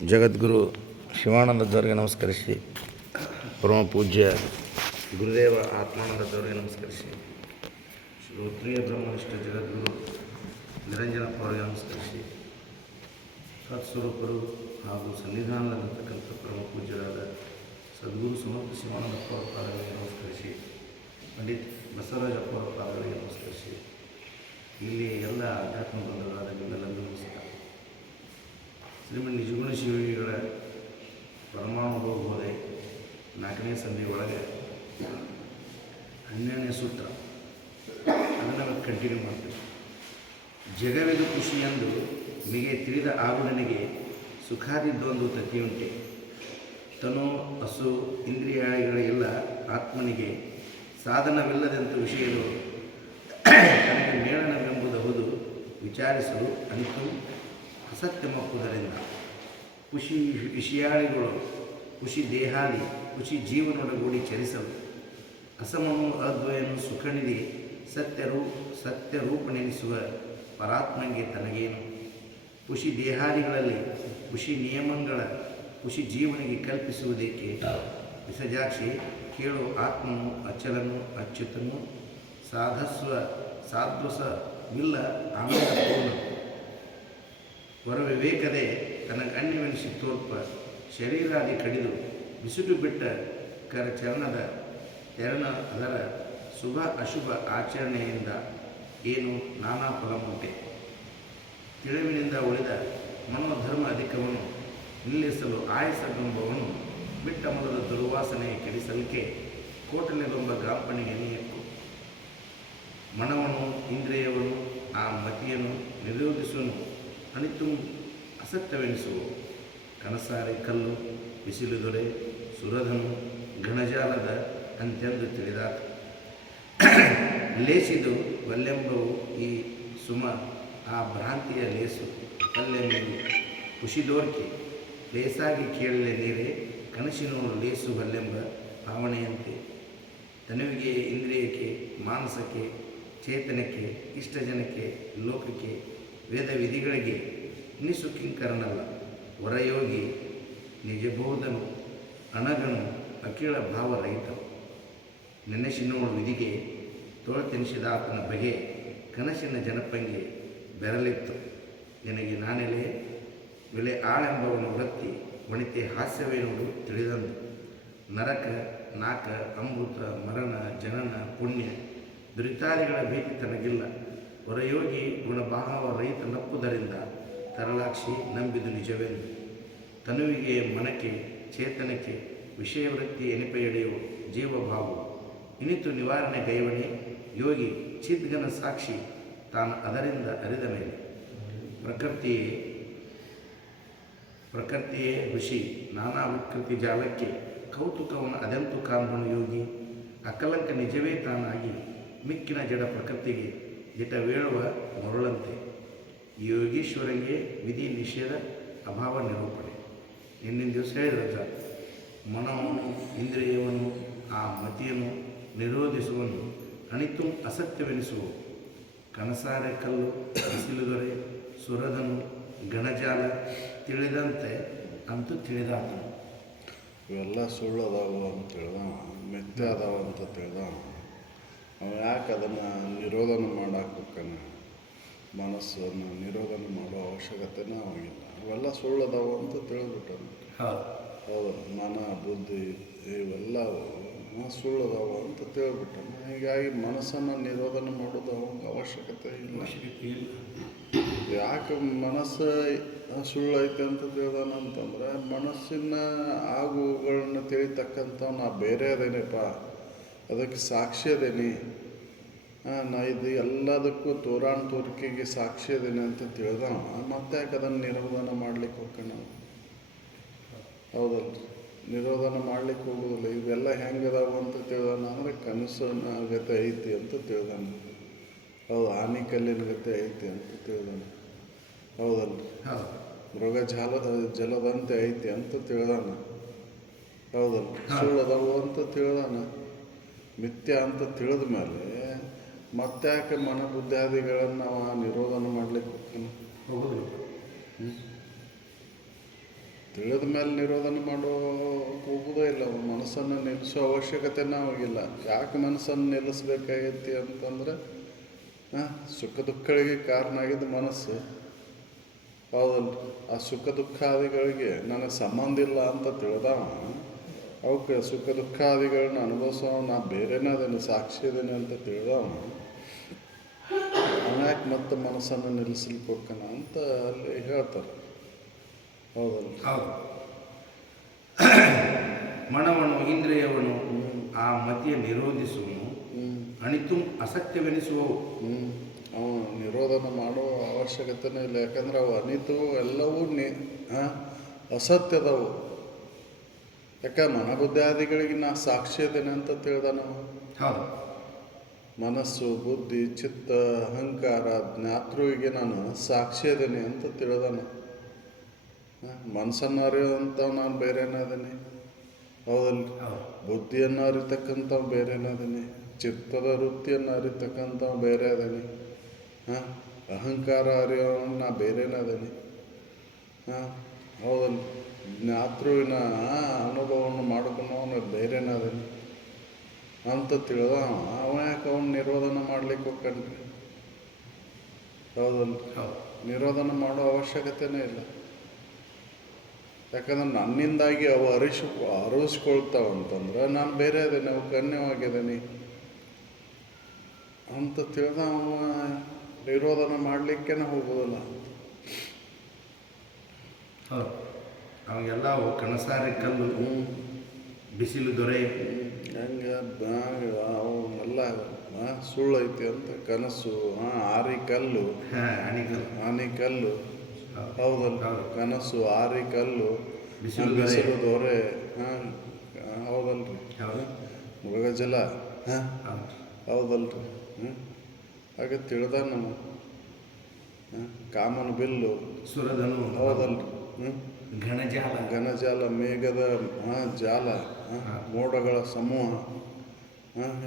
ಜಗದ್ಗುರು ಶಿವಾನಂದದವರಿಗೆ ನಮಸ್ಕರಿಸಿ, ಪರಮ ಪೂಜ್ಯ ಗುರುದೇವ ಆತ್ಮಾನಂದದವರಿಗೆ ನಮಸ್ಕರಿಸಿ, ಶ್ರೋತ್ರಿಯ ಬ್ರಹ್ಮನಿಷ್ಠ ಜಗದ್ಗುರು ನಿರಂಜನಪ್ಪ ಅವರಿಗೆ ನಮಸ್ಕರಿಸಿ, ಸತ್ಸ್ವರೂಪರು ಹಾಗೂ ಸನ್ನಿಧಾನದಲ್ಲಿರ್ತಕ್ಕಂಥ ಪರಮ ಪೂಜ್ಯರಾದ ಸದ್ಗುರು ಸಮರ್ಥ ಶಿವಾನಂದಪ್ಪ ಅವರ ಪಾದಗಳಿಗೆ ನಮಸ್ಕರಿಸಿ, ಪಂಡಿತ್ ಬಸವರಾಜಪ್ಪ ಅವರ ಪಾದಗಳಿಗೆ ನಮಸ್ಕರಿಸಿ, ಇಲ್ಲಿ ಎಲ್ಲ ಆಧ್ಯಾತ್ಮ ಬಂಧುಗಳಾದ ನಿಮ್ಮೆಲ್ಲರಿಗೂ ನಮಸ್ಕಾರ. ಶ್ರೀಮನ್ ನಿಜಗುಣ ಶಿವಯೋಗಿಗಳ ಪರಮಾನುಭವ ಬೋಧೆ 4ನೇ ಸಂಧಿ ಒಳಗೆ 12ನೇ ಸೂತ್ರ, ಅದನ್ನು ನಾವು ಕಂಟಿನ್ಯೂ ಮಾಡ್ತೀವಿ. ಜಗವೆದು ಖುಷಿಯೆಂದು ಮಿಗೆ ತಿಳಿದ ಆಗುಣನಿಗೆ ಸುಖಾದಿದ್ದೊಂದು ತತಿಯುಂಟೆ, ತನು ಹಸು ಇಂದ್ರಿಯಾದಿಗಳೆಲ್ಲ ಆತ್ಮನಿಗೆ ಸಾಧನವಿಲ್ಲದಂಥ ವಿಷಯಗಳು ತನಗೆ ಮೇಳನವೆಂಬುದು ವಿಚಾರಿಸಲು ಅನಿತು ಅಸತ್ಯಮಕ್ಕುವುದರಿಂದ ಖುಷಿ ವಿಷಯಾದಿಗಳು ಖುಷಿ ದೇಹಾದಿ ಖುಷಿ ಜೀವನೊಡಗೂಡಿ ಚರಿಸಲು ಅಸಮನು ಅದ್ವಯನು ಸುಖನಿಧಿ ಸತ್ಯರೂಪನೆನಿಸುವ ಪರಾತ್ಮನಿಗೆ ತನಗೇನು ಖುಷಿ ದೇಹಾದಿಗಳಲ್ಲಿ ಖುಷಿ ನಿಯಮಗಳ ಖುಷಿ ಜೀವನಿಗೆ ಕಲ್ಪಿಸುವುದಕ್ಕೆ ವಿಸಜಾಕ್ಷಿ ಕೇಳು ಆತ್ಮನು ಅಚಲನು ಅಚ್ಯುತನು ಸಾಧ್ವಸವಿಲ್ಲ ಆನಂದಪೂರ್ಣ ಹೊರವಿವೇಕದೆ ತನಗೆ ಅನ್ಯವೆನಿಸಿ ತೋರ್ಪ ಶರೀರಾದಿ ಕಡಿದು ಬಿಸಿಲು ಬಿಟ್ಟ ಚರಣದ ಅದರ ಶುಭ ಅಶುಭ ಆಚರಣೆಯಿಂದ ಏನು ನಾನಾ ಫಲಮುಂಟೆ. ತಿಳಿವಿನಿಂದ ಉಳಿದ ಮನೋಧರ್ಮ ಅಧಿಕವನ್ನು ನಿಲ್ಲಿಸಲು ಆಯಸವೆಂಬವನು ಬಿಟ್ಟ ಮೊದಲ ದುರ್ವಾಸನೆ ಕೆಡಿಸಲಿಕ್ಕೆ ಕೋಟಲೆಗೊಂಬ ಗಾಂಪನಿಗೆ ನೀಯಕ್ಕು ಮನವನು ಇಂದ್ರಿಯವನು ಆ ಮತಿಯನ್ನು ನಿರೋಧಿಸುವನು ಅನಿತು ಅಸತ್ಯವೆನಿಸುವ ಕನಸಾರೆ ಕಲ್ಲು ಬಿಸಿಲು ದೊರೆ ಸುರಧನು ಘನಜಾಲದ ಅಂತ್ಯಂದು ತಿಳಿದಾತ ಲೇಸಿದು ವಲ್ಲೆಂಬವು ಈ ಸುಮ ಆ ಭ್ರಾಂತಿಯ ಲೇಸು ಕಲ್ಲೆಂಬುದು ಖುಷಿದೋರ್ಕೆ ಲೇಸಾಗಿ ಕೇಳಲೆ ನೀರೇ ಕನಸಿನೋಡು ಲೇಸು ವಲ್ಲೆಂಬ ಭಾವನೆಯಂತೆ ತನುವಿಗೆ ಇಂದ್ರಿಯಕ್ಕೆ ಮಾನಸಕ್ಕೆ ಚೇತನಕ್ಕೆ ಇಷ್ಟಜನಕ್ಕೆ ಲೋಕಕ್ಕೆ ವೇದ ವಿಧಿಗಳಿಗೆ ನಿಸ್ಸು ಕಿಂಕರನಲ್ಲ ಹೊರಯೋಗಿ ನಿಜಬೋಧನು ಅಣಗನು ಅಖಿಳ ಭಾವರಹಿತವು ನೆನೆಸಿನೋಳು ವಿಧಿಗೆ ತೋಳತೆನಿಸಿದ ಆತನ ಬಗೆ ಕನಸಿನ ಜನಪಂಗೆ ಬೆರಲಿತ್ತು ನಿನಗೆ ನಾನೆಲೆ ಬೆಲೆ ಆಳೆಂಬವನು ವೃತ್ತಿ ವಣಿತೆ ಹಾಸ್ಯವೇನುವುದು ತಿಳಿದಂದು ನರಕ ನಾಕ ಅಮೃತ ಮರಣ ಜನನ ಪುಣ್ಯ ದುರಿತಾದಿಗಳ ಭೀತಿ ತನಗಿಲ್ಲ ಹೊರಯೋಗಿ ಗುಣಭಾವ ರಹಿತ ನಪ್ಪುದರಿಂದ ತರಲಾಕ್ಷಿ ನಂಬಿದು ನಿಜವೆಂದು ತನುವಿಗೆ ಮನಕ್ಕೆ ಚೇತನಕ್ಕೆ ವಿಷಯವೃತ್ತಿ ಎನಿಪೆಯಡೆಯುವ ಜೀವಭಾವವು ಇನಿತು ನಿವಾರಣೆ ಗೈವಣೆ ಯೋಗಿ ಚಿದ್ಗನ ಸಾಕ್ಷಿ ತಾನು ಅದರಿಂದ ಅರಿದ ಮೇಲೆ ಪ್ರಕೃತಿಯೇ ಋಷಿ ನಾನಾ ವಿಕೃತಿ ಜಾಲಕ್ಕೆ ಕೌತುಕವನ್ನು ಅದೆಂತು ಕಾಂಬನು ಯೋಗಿ ಅಕಲಂಕ ನಿಜವೇ ತಾನಾಗಿ ಮಿಕ್ಕಿನ ಜಡ ಪ್ರಕೃತಿಗೆ ದಿಟವೇಳುವ ಮರುಳಂತೆ ಯೋಗೀಶ್ವರಂಗೆ ವಿಧಿ ನಿಷೇಧ ಅಭಾವ ನಿರೂಪಣೆ. ನಿನ್ನಿನ ದಿವಸ ಹೇಳಿದ ಮನವನ್ನು ಇಂದ್ರಿಯವನ್ನು ಆ ಮತಿಯನ್ನು ನಿರೋಧಿಸುವನು ಅನಿತು ಅಸತ್ಯವೆನಿಸುವ ಕನಸಾರೆ ಕಲ್ಲು ಬಿಸಿಲು ದೊರೆ ಸುರದನು ಗಣಜಾಲ ತಿಳಿದಂತೆ ಅಂತೂ ತಿಳಿದಾತನು. ಇವೆಲ್ಲ ಸುಳ್ಳದಾವು ಅಂತ ಹೇಳ್ದ, ಮಿಥ್ಯೆ ಅದಾವ ಅಂತ ತಿಳಿದ. ಅವ ಯಾಕೆ ಅದನ್ನು ನಿರೋಧನ ಮಾಡಾಕೋಕ್ಕನ ಮನಸ್ಸನ್ನು ನಿರೋಧನ ಮಾಡೋ ಅವಶ್ಯಕತೆನೇ ಅವಾಗಿಲ್ಲ. ಅವೆಲ್ಲ ಸುಳ್ಳದಾವು ಅಂತ ತಿಳಿದ್ಬಿಟ್ಟನು. ಹೌದು, ಮನ ಬುದ್ಧಿ ಇವೆಲ್ಲ ಸುಳ್ಳದಾವ ಅಂತ ತಿಳಿದ್ಬಿಟ್ಟನು. ಹೀಗಾಗಿ ಮನಸ್ಸನ್ನು ನಿರೋಧನ ಮಾಡೋದು ಅವಂಗೆ ಅವಶ್ಯಕತೆ ಇಲ್ಲ. ಯಾಕೆ ಮನಸ್ಸು ಸುಳ್ಳೈತೆ ಅಂತ ತಿಳಿದಾನಂತಂದ್ರೆ ಮನಸ್ಸಿನ ಆಗುಗಳನ್ನ ತಿಳಿತಕ್ಕಂಥ ನಾ ಬೇರೆ ಅದೇನಪ್ಪ, ಅದಕ್ಕೆ ಸಾಕ್ಷಿ ಅದೇನಿ, ನಾ ಇದು ಎಲ್ಲದಕ್ಕೂ ತೋರಿಕೆಗೆ ಸಾಕ್ಷಿ ಅದೇನೆ ಅಂತ ತಿಳಿದವ. ಮತ್ತೆ ಯಾಕೆ ಅದನ್ನು ನಿರೋಧನ ಮಾಡ್ಲಿಕ್ಕೆ ಹೋಗ್ಕಣ? ಹೌದಲ್ಲ, ನಿರೋಧನ ಮಾಡ್ಲಿಕ್ಕೆ ಹೋಗೋದಿಲ್ಲ. ಇವೆಲ್ಲ ಹೆಂಗದಾವ ಅಂತ ತಿಳಿದಾನ ಅಂದರೆ ಕನಸಿನ ಗತೆ ಐತಿ ಅಂತ ತಿಳಿದಾನ. ಹೌದು, ಆನಿಕಲ್ಲಿನ ಗತೆ ಐತಿ ಅಂತ ತಿಳಿದಾನ. ಹೌದಲ್ಲ, ಮೃಗ ಜಲದಂತೆ ಐತಿ ಅಂತ ತಿಳಿದಾನ. ಹೌದಲ್ಲ, ಸುಳ್ಳದವು ಅಂತ ತಿಳಿದಾನ. ಮಿಥ್ಯ ಅಂತ ತಿಳಿದ ಮೇಲೆ ಮತ್ತೆ ಯಾಕೆ ಮನಬುದ್ಧಾದಿಗಳನ್ನು ನಾವು ನಿರೋಧನ ಮಾಡಲಿಕ್ಕೆ ಹೋಗ್ತಾನೆ? ಹೋಗೋದಿಲ್ಲ. ತಿಳಿದ ಮೇಲೆ ನಿರೋಧನ ಮಾಡೋ ಹೋಗೋದೇ ಇಲ್ಲ. ಮನಸ್ಸನ್ನು ನಿಲ್ಲಿಸೋ ಅವಶ್ಯಕತೆನೇ ಅವಾಗಿಲ್ಲ. ಯಾಕೆ ಮನಸ್ಸನ್ನು ನಿಲ್ಲಿಸ್ಬೇಕಾಗೈತಿ ಅಂತಂದರೆ ಸುಖ ದುಃಖಗಳಿಗೆ ಕಾರಣ ಆಗಿದ್ದು ಮನಸ್ಸು. ಹೌದಲ್ಲ, ಆ ಸುಖ ದುಃಖಾದಿಗಳಿಗೆ ನನಗೆ ಸಂಬಂಧ ಇಲ್ಲ ಅಂತ ತಿಳಿದವ ಅವಕ್ಕೆ ಸುಖ ದುಃಖಾದಿಗಳನ್ನ ಅನುಭವಿಸೋ ನಾ ಬೇರೆನೇ ಅದೇನು ಸಾಕ್ಷಿ ಇದೇನೆ ಅಂತ ತಿಳಿದವ ಅವನ್ಯಾಕೆ ಮತ್ತೆ ಮನಸ್ಸನ್ನು ನಿಲ್ಲಿಸ್ಲಿಕ್ಕೆ ಹೋಗ್ಕನ ಅಂತ ಅಲ್ಲಿ ಹೇಳ್ತಾರೆ. ಹೌದಲ್ಲ? ಹೌದು. ಮನವನ್ನು ಇಂದ್ರಿಯವನ್ನು ಆ ಮತಿಯ ನಿರೋಧಿಸುವನು, ಅಣಿತು ಅಸತ್ಯವೆನಿಸುವವು. ಅವನು ನಿರೋಧನ ಮಾಡುವ ಅವಶ್ಯಕತೆನೇ ಇಲ್ಲ. ಯಾಕಂದ್ರೆ ಅವು ಅನಿತು ಎಲ್ಲವೂ ಅಸತ್ಯದವು. ಯಾಕೆ ಮನಬುದ್ಧಾದಿಗಳಿಗೆ ನಾ ಸಾಕ್ಷಿ ಇದ್ದೇನೆ ಅಂತ ತಿಳಿದ ನಾವು. ಹೌದು. ಮನಸ್ಸು, ಬುದ್ಧಿ, ಚಿತ್ತ, ಅಹಂಕಾರ, ಜ್ಞಾತೃವಿಗೆ ನಾನು ಸಾಕ್ಷಿ ಇದ್ದೇನೆ ಅಂತ ತಿಳಿದಾನ. ಮನಸ್ಸನ್ನು ಅರಿಯುವಂಥ ನಾನು ಬೇರೆನೇ ಅದೇನೆ. ಹೌದಲ್ರಿ? ಬುದ್ಧಿಯನ್ನು ಅರಿತಕ್ಕಂಥವು ಬೇರೆನೇ ಅದೇನೆ. ಚಿತ್ತದ ವೃತ್ತಿಯನ್ನು ಅರಿತಕ್ಕಂಥವು ಬೇರೆ ಅದೇನೆ. ಅಹಂಕಾರ ಅರಿಯೋಣ ನಾ ಬೇರೆನೇ ಅದೇನೆ. ಹೌದಲ್ಲ? ಜ್ಞಾತೃವಿನ ಅನುಭವವನ್ನು ಮಾಡ್ಕೊಂಡವನು ಬೇರೆನೇ ಅದೇನೆ ಅಂತ ತಿಳಿದ ಅವ ಯಾಕೆ ಅವನು ನಿರೋಧನ ಮಾಡ್ಲಿಕ್ಕೆ ಹೋಗ್ಕಂಡ್ರಿ. ಹೌದಲ್ಲ? ನಿರೋಧನ ಮಾಡೋ ಅವಶ್ಯಕತೆನೇ ಇಲ್ಲ. ಯಾಕಂದ್ರೆ ನನ್ನಿಂದಾಗಿ ಅವು ಅರಿಸ್ಕೊಳ್ತಾವಂತಂದ್ರೆ ನಾನು ಬೇರೆ ಅದೇನೆ, ಅವು ಗಣ್ಯವಾಗಿದ್ದೇನೆ ಅಂತ ತಿಳಿದ ಅವ ನಿರೋಧನ ಮಾಡಲಿಕ್ಕೇನೆ ಹೋಗೋದಿಲ್ಲ. ಅವಾಗೆಲ್ಲ ಕಣಸಾರಿ ಕಲ್ಲು, ಬಿಸಿಲು ದೊರೆ, ಹಂಗೆ ಅವನ್ನೆಲ್ಲ ಸುಳ್ಳು ಐತಿ ಅಂತ ಕನಸು. ಆರಿ ಕಲ್ಲು, ಆನಿ ಕಲ್ಲು. ಹೌದಲ್ಲ? ಕನಸು, ಆರಿ ಕಲ್ಲು, ಬಿಸಿಲು ದೊರೆ. ಹೌದಲ್ರಿ? ಮೃಗಜಲ. ಹೌದಲ್ರಿ? ಹಾಗೆ ತಿಳಿದ ನಮ್ಮ ಕಾಮನ ಬಿಲ್ಲು, ಸುರಧನು. ಹೌದಲ್ರಿ? ಘನಜಾಲ, ಮೇಘದ ಜಾಲ, ಮೋಡಗಳ ಸಮೂಹ.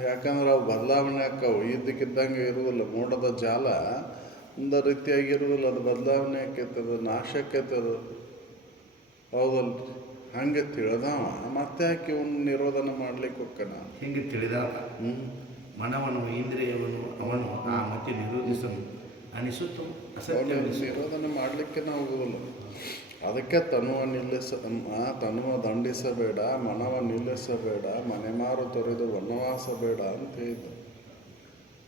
ಯಾಕಂದ್ರೆ ಅವು ಬದಲಾವಣೆ ಆಕ್ಕವು, ಇದ್ದಕ್ಕಿದ್ದಂಗೆ ಇರುವುದಿಲ್ಲ. ಮೋಡದ ಜಾಲ ಒಂದು ರೀತಿಯಾಗಿರುವುದಿಲ್ಲ, ಅದು ಬದಲಾವಣೆ ಆಕೈತದ, ನಾಶ ಆಕೈತದು. ಹೌದಲ್ರಿ? ಹಂಗೆ ತಿಳಿದವ ಮತ್ತೆ ಯಾಕೆ ಇವನು ನಿರೋಧನ ಮಾಡ್ಲಿಕ್ಕೆ ಹೋಗ್ಕನ. ಹಿಂಗೆ ತಿಳಿದಾಗ ಮನವನ್ನು ಇಂದ್ರಿಯವನ್ನು ಅವನು ಆ ಮತಿ ನಿರೋಧಿಸಲು ಅನಿಸುತ್ತು ನಿರೋಧನ ಮಾಡಲಿಕ್ಕೆ ನಾವು ಹೋಗೋದಿಲ್ಲ. ಅದಕ್ಕೆ ತನುವ ದಂಡಿಸಬೇಡ, ಮನವ ನಿಲ್ಲಿಸಬೇಡ, ಮನೆ ಮಾರು ತೊರೆದು ವನವಾಸ ಬೇಡ ಅಂತ ಹೇಳಿದ್ದು.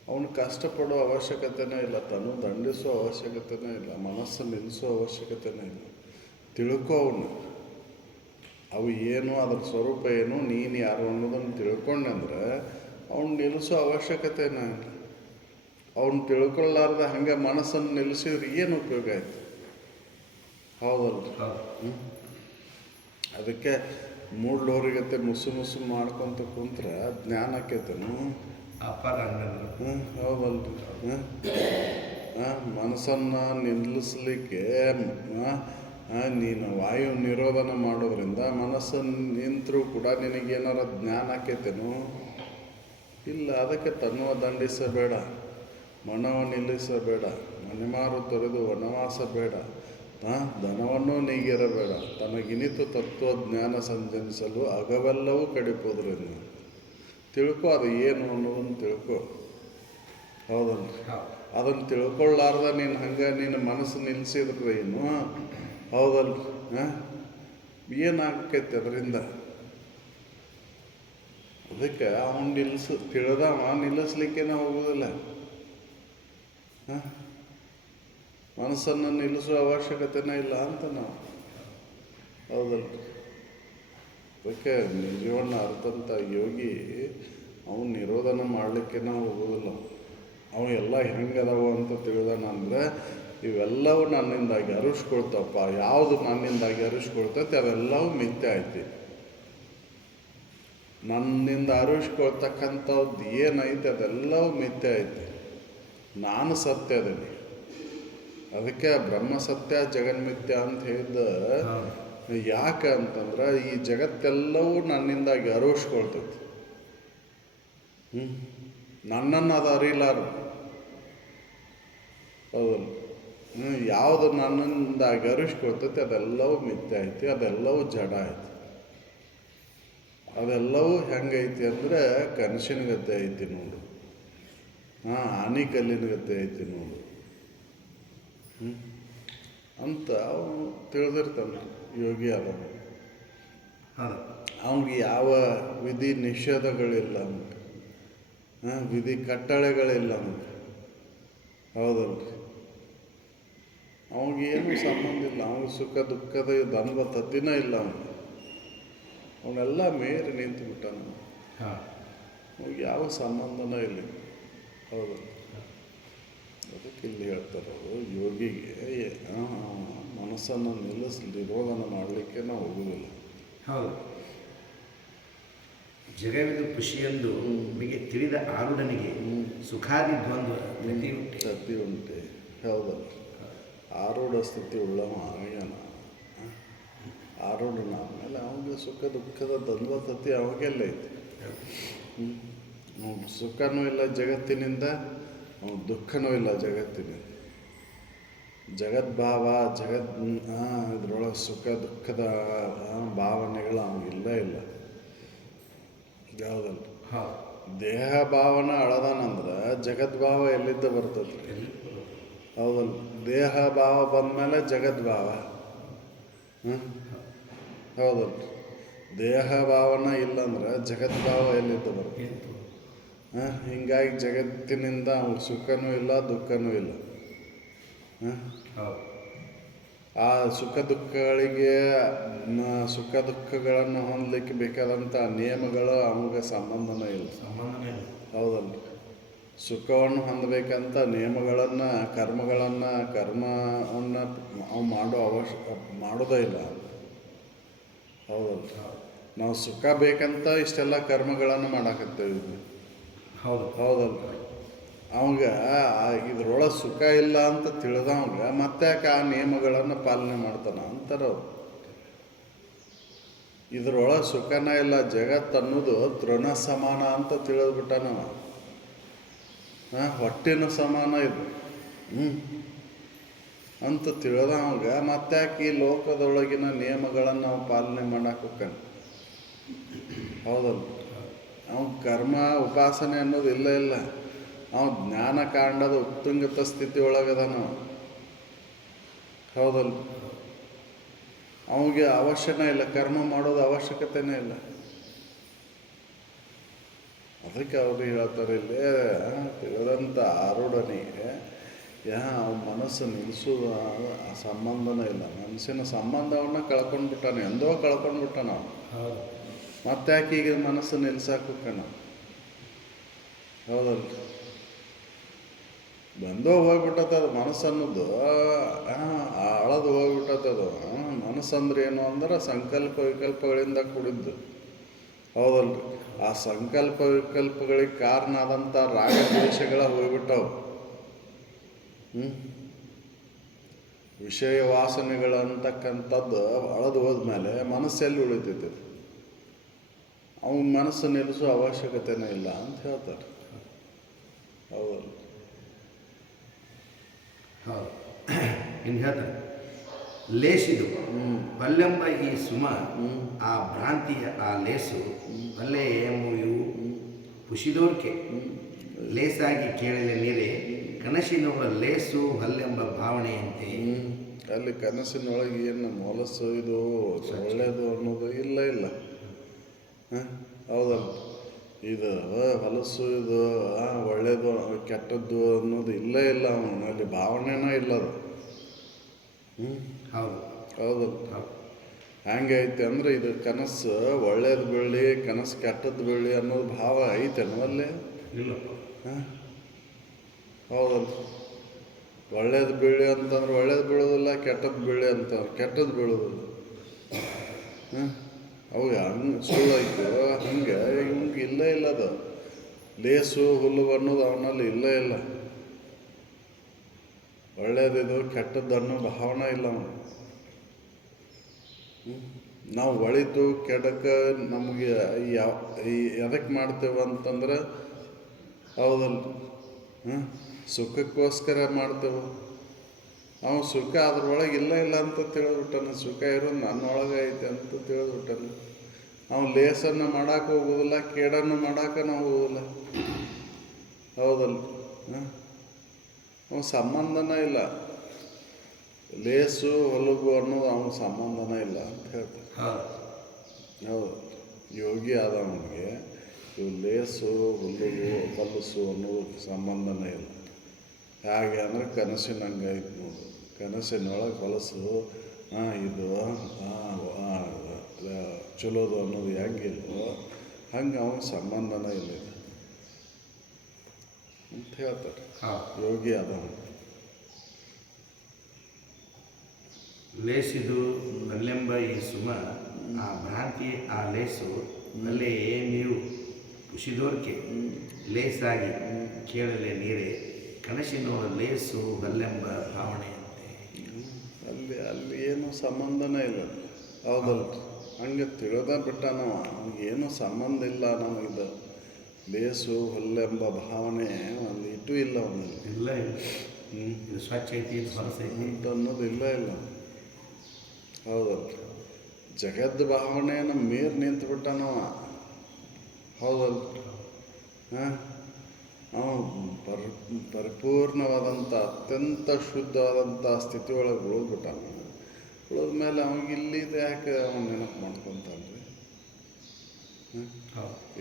ಅವನು ಕಷ್ಟಪಡೋ ಅವಶ್ಯಕತೆನೇ ಇಲ್ಲ, ದಂಡಿಸೋ ಅವಶ್ಯಕತೆನೇ ಇಲ್ಲ, ಮನಸ್ಸು ನಿಲ್ಲಿಸೋ ಅವಶ್ಯಕತೆನೇ ಇಲ್ಲ. ತಿಳ್ಕೊ ಅವನು ಅವು ಏನು, ಅದ್ರ ಸ್ವರೂಪ ಏನು, ನೀನು ಯಾರು ಅನ್ನೋದನ್ನು ತಿಳ್ಕೊಂಡಂದ್ರೆ ಅವ್ನು ನಿಲ್ಲಿಸೋ ಅವಶ್ಯಕತೆನೇ ಇಲ್ಲ. ಅವ್ನು ತಿಳ್ಕೊಳ್ಳಾರ್ದ ಹಂಗೆ ಮನಸ್ಸನ್ನು ನಿಲ್ಲಿಸಿದ್ರೆ ಏನು ಉಪಯೋಗ ಆಯ್ತು. ಹೌದಲ್ರಿ? ಅದಕ್ಕೆ ಮೂಡ್ಲೋರಿಗತ್ತೆ ಮುಸು ಮಾಡ್ಕೊತ ಕುಂತ್ರೆ ಜ್ಞಾನ ಆಕೈತೇನು? ಹೌದಲ್ರಿ? ಮನಸ್ಸನ್ನು ನಿಲ್ಲಿಸ್ಲಿಕ್ಕೆ ನೀನು ವಾಯು ನಿರೋಧನ ಮಾಡೋದ್ರಿಂದ ಮನಸ್ಸನ್ನು ನಿಂತರೂ ಕೂಡ ನಿನಗೇನಾರ ಜ್ಞಾನ ಆಕೈತೇನು? ಇಲ್ಲ. ಅದಕ್ಕೆ ತನ್ನುವ ದಂಡಿಸಬೇಡ, ಮನವ ನಿಲ್ಲಿಸಬೇಡ, ಮನೆಮಾರು ತೊರೆದು ವನವಾಸ ಬೇಡ, ಧನವನ್ನೂ ನೀಗಿರಬೇಡ, ತನಗಿನಿತು ತತ್ವಜ್ಞಾನ ಸಂಜನಿಸಲು ಅಗವೆಲ್ಲವೂ ಕಡಿಪೋದ್ರಿಂದ. ತಿಳ್ಕೊ ಅದು ಏನು ಅನ್ನೋದನ್ನು ತಿಳ್ಕೊ. ಹೌದಲ್ರಿ? ಅದನ್ನು ತಿಳ್ಕೊಳ್ಳಾರ್ದ ನೀನು ಹಂಗೆ ನಿನ್ನ ಮನಸ್ಸು ನಿಲ್ಲಿಸಿದ್ರೆ ಏನು? ಹೌದಲ್ರಿ? ಏನಾಗೈತೆ ಅದರಿಂದ? ಅದಕ್ಕೆ ಅವನು ತಿಳಿದವ ನಿಲ್ಲಿಸ್ಲಿಕ್ಕೇನೆ ಹೋಗೋದಿಲ್ಲ. ಮನಸ್ಸನ್ನು ನಿಲ್ಲಿಸೋ ಅವಶ್ಯಕತೆನೇ ಇಲ್ಲ ಅಂತ ನಾವು. ಹೌದಲ್ರಿ? ಅದಕ್ಕೆ ನಿಜವನ್ನು ಅರ್ಥಂಥ ಯೋಗಿ ಅವನು ನಿರೋಧನ ಮಾಡಲಿಕ್ಕೆ ನಾವು ಹೋಗೋದಿಲ್ಲ. ಅವು ಎಲ್ಲ ಹೆಂಗದಾವು ಅಂತ ತಿಳಿದಾನ ಅಂದರೆ ಇವೆಲ್ಲವೂ ನನ್ನಿಂದಾಗಿ ಅರಿಸ್ಕೊಳ್ತಪ್ಪ. ಯಾವುದು ನನ್ನಿಂದಾಗಿ ಅರಿಸ್ಕೊಳ್ತೈತೆ ಅವೆಲ್ಲವೂ ಮಿಥ್ಯೆ ಐತಿ. ನನ್ನಿಂದ ಅರಿಸ್ಕೊಳ್ತಕ್ಕಂಥದ್ದು ಏನೈತೆ ಅದೆಲ್ಲವೂ ಮಿಥ್ಯೆ ಐತಿ. ನಾನು ಸತ್ಯ ಅದೇನೆ. ಅದಕ್ಕೆ ಬ್ರಹ್ಮ ಸತ್ಯ ಜಗನ್ಮಿಥ್ಯ ಅಂತ ಹೇಳಿದ. ಯಾಕೆ ಅಂತಂದ್ರೆ ಈ ಜಗತ್ತೆಲ್ಲವೂ ನನ್ನಿಂದಾಗಿ ಅರಿಸ್ಕೊಳ್ತೈತಿ. ನನ್ನನ್ನು ಅದು ಅರಿಲಾರು. ಹೌದಲ್ಲ? ಯಾವುದು ನನ್ನಿಂದ ಗರಿಷ್ಠ ಅದೆಲ್ಲವೂ ಮಿಥ್ಯೆ ಐತಿ, ಅದೆಲ್ಲವೂ ಜಡ ಐತಿ. ಅದೆಲ್ಲವೂ ಹೆಂಗೈತಿ ಅಂದರೆ ಕನಸಿನ ಗತೆ ಐತಿ ನೋಡು, ಆನಿಕಲ್ಲಿನ ಗತೆ ಐತಿ ನೋಡು ಅಂತ ಅವನು ತಿಳಿದಿರ್ತಾನೆ ಯೋಗಿ ಆದವನು. ಅವನಿಗೆ ಯಾವ ವಿಧಿ ನಿಷೇಧಗಳಿಲ್ಲ, ವಿಧಿ ಕಟ್ಟಳೆಗಳಿಲ್ಲ ಅವನಿಗೆ. ಹೌದಲ್ರಿ? ಅವನಿಗೇನು ಸಂಬಂಧ ಇಲ್ಲ, ಅವನಿಗೆ ಸುಖ ದುಃಖದ ದ್ವಂದ್ವ ತತ್ತಿನ ಇಲ್ಲ ಅವನಿಗೆ. ಅವನೆಲ್ಲ ಮೇರೆ ನಿಂತು ಬಿಟ್ಟಾನ. ಅವ್ನಿಗೆ ಯಾವ ಸಂಬಂಧನೂ ಇಲ್ಲ. ಹೌದು, ಅದಕ್ಕೆ ಇಲ್ಲಿ ಹೇಳ್ತಾರೆ ಯೋಗಿಗೆ ಮನಸ್ಸನ್ನು ನಿರೋಧನ ಮಾಡಲಿಕ್ಕೆ ನಾವು ಹೋಗುವುದಿಲ್ಲ. ಹೌದು. ಜಗವಿದು ಖುಷಿಯೆಂದು ನಿಮಗೆ ತಿಳಿದ ಆರುಡನಿಗೆ ಸುಖಾದಿ ದ್ವಂದ್ವ ಗತಿ ಉಂಟೆ. ಹೌದಲ್ಲ, ಆರೂಢ ಸ್ಥಿತಿ ಉಳ್ಳವ ಅವನ ಆರೂಢನ ಆದಮೇಲೆ ಅವನಿಗೆ ಸುಖ ದುಃಖದ ದ್ವಂದ್ವ ತತ್ತಿ ಅವಾಗೆಲ್ಲ ಐತಿ. ಸುಖನೂ ಇಲ್ಲ ಜಗತ್ತಿನಿಂದ, ದುಃಖನೂ ಇಲ್ಲ ಜಗತ್ತಿನಿಂದ. ಜಗದ್ಭಾವ ಇದ್ರೊಳಗೆ ಸುಖ ದುಃಖದ ಭಾವನೆಗಳು ಅವನಿಗಿಲ್ಲ ಇಲ್ಲ. ಯಾವುದಲ್ಲ, ದೇಹ ಭಾವನ ಅಳದಾನಂದ್ರೆ ಜಗದ್ಭಾವ ಎಲ್ಲಿದ್ದ ಬರ್ತದೆ? ಹೌದಲ್ಲ, ದೇಹ ಭಾವ ಬಂದಮೇಲೆ ಜಗದ್ಭಾವ. ಹೌದಲ್ಲ, ದೇಹ ಭಾವನ ಇಲ್ಲಂದ್ರೆ ಜಗದ್ಭಾವ ಎಲ್ಲಿದ್ದ ಬರ್ತದೆ? ಹಿಂಗಾಗಿ ಜಗತ್ತಿನಿಂದ ಅವ್ನಿಗೆ ಸುಖನೂ ಇಲ್ಲ ದುಃಖನೂ ಇಲ್ಲ. ಆ ಸುಖ ದುಃಖಗಳನ್ನು ಹೊಂದಲಿಕ್ಕೆ ಬೇಕಾದಂಥ ನಿಯಮಗಳು ಅವನಿಗೆ ಸಂಬಂಧನೇ ಇಲ್ಲ. ಹೌದಲ್ಲ, ಸುಖವನ್ನು ಹೊಂದಬೇಕಂತ ನಿಯಮಗಳನ್ನು ಕರ್ಮವನ್ನು ಅವು ಮಾಡೋದೇ ಇಲ್ಲ. ಹೌದಲ್ಲ, ನಾವು ಸುಖ ಬೇಕಂತ ಇಷ್ಟೆಲ್ಲ ಕರ್ಮಗಳನ್ನು ಮಾಡಾಕತ್ತೇವೆ. ಹೌದಲ್ಲ, ಅವಂಗ ಇದ್ರೊಳಗೆ ಸುಖ ಇಲ್ಲ ಅಂತ ತಿಳಿದವಂಗ ಮತ್ತೆ ಯಾಕೆ ಆ ನಿಯಮಗಳನ್ನು ಪಾಲನೆ ಮಾಡ್ತಾನ ಅಂತಾರೆ ಅವ್ರು. ಇದ್ರೊಳಗೆ ಸುಖನ ಇಲ್ಲ, ಜಗತ್ತು ಅನ್ನೋದು ತೃಣ ಸಮಾನ ಅಂತ ತಿಳಿದ್ಬಿಟ್ಟಾನವ. ಹೊಟ್ಟಿನ ಸಮಾನ ಇದು ಅಂತ ತಿಳಿದವಂಗ ಮತ್ತೆ ಯಾಕೆ ಈ ಲೋಕದೊಳಗಿನ ನಿಯಮಗಳನ್ನು ನಾವು ಪಾಲನೆ ಮಾಡಕ್ಕೆ ಹೋಗ್ತಾನೆ. ಹೌದಲ್ಲ, ಅವ್ನ ಕರ್ಮ ಉಪಾಸನೆ ಅನ್ನೋದು ಇಲ್ಲ ಇಲ್ಲ. ಅವನು ಜ್ಞಾನ ಕಾಂಡದ ಉತ್ತುಂಗತ ಸ್ಥಿತಿ ಒಳಗದಾನ. ಹೌದಲ್ಲ, ಅವನಿಗೆ ಅವಶ್ಯನೇ ಇಲ್ಲ, ಕರ್ಮ ಮಾಡೋದು ಅವಶ್ಯಕತೆನೇ ಇಲ್ಲ. ಅದಕ್ಕೆ ಅವರು ಹೇಳ್ತಾರೆ ಇಲ್ಲಿ, ತಿಳಿದಂಥ ಆರೂಢನಿಗೆ ಅವನ ಮನಸ್ಸು ನಿಲ್ಲಿಸೋದು ಸಂಬಂಧನೇ ಇಲ್ಲ. ಮನಸ್ಸಿನ ಸಂಬಂಧವನ್ನು ಕಳ್ಕೊಂಡ್ಬಿಟ್ಟಾನೆ, ಎಂದೋ ಕಳ್ಕೊಂಡ್ಬಿಟ್ಟಾನ ಅವನು. ಮತ್ತೆ ಯಾಕೆ ಈಗ ಮನಸ್ಸು ನಿಲ್ಸಾಕೋಣ? ಹೌದಲ್ಲ, ಬಂದೋ ಹೋಗ್ಬಿಟ್ಟದ ಮನಸ್ಸು ಅನ್ನೋದು, ಅಳದು ಹೋಗ್ಬಿಟ್ಟದ. ಮನಸ್ಸಂದ್ರೆ ಏನು ಅಂದ್ರೆ ಸಂಕಲ್ಪ ವಿಕಲ್ಪಗಳಿಂದ ಕೂಡಿದ್ದು. ಹೌದಲ್ರಿ, ಆ ಸಂಕಲ್ಪ ವಿಕಲ್ಪಗಳಿಗೆ ಕಾರಣ ಆದಂಥ ರಾಗದ್ವೇಷಗಳ ಹೋಗ್ಬಿಟ್ಟವು. ವಿಷಯ ವಾಸನೆಗಳು ಅಂತಕ್ಕಂಥದ್ದು ಅಳದು ಹೋದ್ಮೇಲೆ ಮನಸ್ಸೆಲ್ಲಿ ಉಳಿತೈತೆ? ಅವನ ಮನಸ್ಸು ನಿಲ್ಲಿಸೋ ಅವಶ್ಯಕತೆನೇ ಇಲ್ಲ ಅಂತ ಹೇಳ್ತಾರೆ. ಹೌದಲ್ಲ, ಹೌದು. ಇನ್ನು ಹೇಳ್ತಾರೆ, ಲೇಸಿದು ಬಲ್ಲೆಂಬ ಈ ಸುಮ ಆ ಭ್ರಾಂತಿಯ ಆ ಲೇಸು ಬಲ್ಲೆ ಎಂಬುವು ಪುಷಿದೋರ್ಕೆ ಲೇಸಾಗಿ ಕೇಳಲೆ ನೀರೇ ಕನಸಿನೊಳ ಲೇಸು ಹಲ್ಲೆಂಬ ಭಾವನೆಯಂತೆ. ಅಲ್ಲಿ ಕನಸಿನೊಳಗೆ ಏನು ಮೊಲಸು ಇದು ಒಳ್ಳೆಯದು ಅನ್ನೋದು ಇಲ್ಲ ಇಲ್ಲ. ಹೌದಲ್ಲ, ಇದು ಹೊಲಸು ಇದು ಒಳ್ಳೆಯದು ಕೆಟ್ಟದ್ದು ಅನ್ನೋದು ಇಲ್ಲೇ ಇಲ್ಲ. ಅವನಲ್ಲಿ ಭಾವನೆನೇ ಇಲ್ಲ ಅದು. ಹೌದಲ್ಲ, ಹಂಗೆ ಐತೆ ಅಂದರೆ ಇದು ಕನಸು ಒಳ್ಳೇದು ಬೀಳಿ ಕನಸು ಕೆಟ್ಟದ್ದು ಬೀಳಿ ಅನ್ನೋದು ಭಾವ ಐತೆ ನಮ್ಮಲ್ಲೇ ಇಲ್ಲ. ಹೌದಲ್ಲ, ಒಳ್ಳೇದು ಬೀಳಿ ಅಂತಂದ್ರೆ ಒಳ್ಳೇದು ಬೀಳೋದಿಲ್ಲ, ಕೆಟ್ಟದ್ದು ಬೀಳಿ ಅಂತಂದ್ರೆ ಕೆಟ್ಟದ್ದು ಬೀಳೋದಿಲ್ಲ. ಅವು ಹಂಗೆ ಸುಳ್ಳು ಐತೆ. ಹಂಗೆ ಹಿಂಗೆ ಇಲ್ಲೇ ಇಲ್ಲ. ಅದು ಲೇಸು ಹುಲ್ಲು ಅನ್ನೋದು ಅವನಲ್ಲಿ ಇಲ್ಲೇ ಇಲ್ಲ. ಒಳ್ಳೇದಿದು ಕೆಟ್ಟದ್ದು ಅನ್ನೋ ಭಾವನೆ ಇಲ್ಲ ಅವನು. ನಾವು ಒಳಿತು ಕೆಡಕ್ಕೆ ನಮಗೆ ಎದಕ್ಕೆ ಮಾಡ್ತೇವೆ ಅಂತಂದ್ರೆ, ಹೌದಲ್ಲ, ಸುಖಕ್ಕೋಸ್ಕರ ಮಾಡ್ತೇವೆ. ಅವನು ಸುಖ ಅದ್ರೊಳಗೆ ಇಲ್ಲ ಅಂತ ತಿಳಿದ್ಬಿಟ್ಟಾನೆ. ಸುಖ ಇರೋದು ನನ್ನೊಳಗೆ ಐತೆ ಅಂತ ತಿಳಿದ್ಬಿಟ್ಟಾನೆ. ಅವನು ಲೇಸನ್ನು ಮಾಡೋಕೆ ಹೋಗೋದಿಲ್ಲ, ಕೇಡನ್ನು ಮಾಡೋಕೆ ನಾವು ಹೋಗೋದಿಲ್ಲ. ಹೌದಲ್ಲ? ಅವನ ಸಂಬಂಧನೇ ಇಲ್ಲ. ಲೇಸು ಹೊಲಗು ಅನ್ನೋದು ಅವನ ಸಂಬಂಧನೇ ಇಲ್ಲ ಅಂತ ಹೇಳ್ತಾರೆ. ಹೌದು. ಯೋಗಿ ಆದವನಿಗೆ ಇವು ಲೇಸು ಹುಲ್ಲುಗು ಕಲಸು ಅನ್ನೋದು ಸಂಬಂಧನೇ ಇಲ್ಲ. ಹೇಗೆ ಅಂದರೆ ಕನಸಿನಂಗೆ ಐತೆ ನೋಡು. ಕನಸಿನೊಳಗೆ ಹೊಲಸು ಇದು ಚಲೋದು ಅನ್ನೋದು ಹೆಂಗಿಲ್ವೋ ಹಂಗೆ ಅವನ ಸಂಬಂಧನೇ ಇಲ್ಲ ಅಂತ ಹೇಳ್ತಾರೆ ಯೋಗಿ ಆದವನು. ಲೇಸಿದು ಅಲ್ಲೆಂಬ ಈ ಸುಮ ಆ ಭ್ರಾಂತಿ ಆ ಲೇಸು ಅಲ್ಲೇ ನೀವು ಕುಸಿದೋರ್ಕೆ ಲೇಸಾಗಿ ಕೇಳಲೆ ನೀರೇ ಕನಸಿನೋಳ ಲೇಸು ಅಲ್ಲೆಂಬ ಭಾವನೆಯಂತೆ. ಅಲ್ಲಿ ಏನೂ ಸಂಬಂಧನೇ ಇಲ್ಲ. ಹೌದಲ್ಲ? ಹಂಗೆ ತಿಳಿದ ಬಿಟ್ಟ ನಾವು ಏನೂ ಸಂಬಂಧ ಇಲ್ಲ. ನಮಗಿದು ಲೇಸು ಹುಲ್ಲೆಂಬ ಭಾವನೆ ಒಂದು ಇಟ್ಟು ಇಲ್ಲ ಅವನಲ್ಲಿ. ಇಲ್ಲ ಇದು ಸ್ವಚ್ಛ ಐತಿ ಹೊರಸೈತಿ ಅಂತ ಅನ್ನೋದು ಇಲ್ಲ. ಹೌದಲ್ಲ? ಜಗದ್ ಭಾವನೆಯನ್ನು ಮೀರಿ ನಿಂತುಬಿಟ್ಟ ನಾವು. ಹೌದಲ್ಲ? ಪರಿಪೂರ್ಣವಾದಂಥ ಅತ್ಯಂತ ಶುದ್ಧವಾದಂಥ ಸ್ಥಿತಿ ಒಳಗೆ ಉಳಿದ್ಬಿಟ್ಟ. ಉಳಿದ ಮೇಲೆ ಅವನಿಗೆ ಇಲ್ಲಿದೆ ಯಾಕೆ ಅವನು ನೆನಪು ಮಾಡ್ಕೊತಾನ್ರಿ?